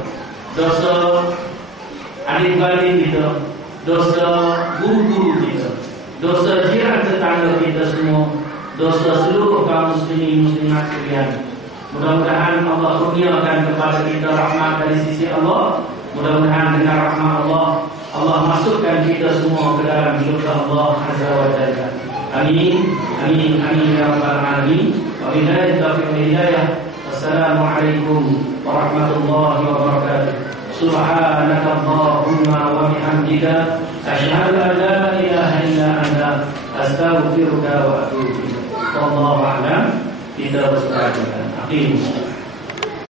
dosa adik-beradik kita, dosa guru-guru kita, dosa jiran tetangga kita semua, dosa seluruh kaum muslimin muslimat sekalian. Mudah-mudahan Allah kurniakan kepada kita rahmat dari sisi Allah. Mudah-mudahan dengan rahmat Allah, Allah masukkan kita semua ke dalam syurga Allah Azza wa Jalla. Amin, amin, amin ya rabbal alamin. Wabillahi taufiq wal hidayah. Wassalamualaikum warahmatullahi wabarakatuh. Subhanaka Allahumma wa bihamdika asyhadu an la ilaha illa anta astaghfiruka wa atubu ilaik. Wallahu a'lam. Kita berserah. Amin.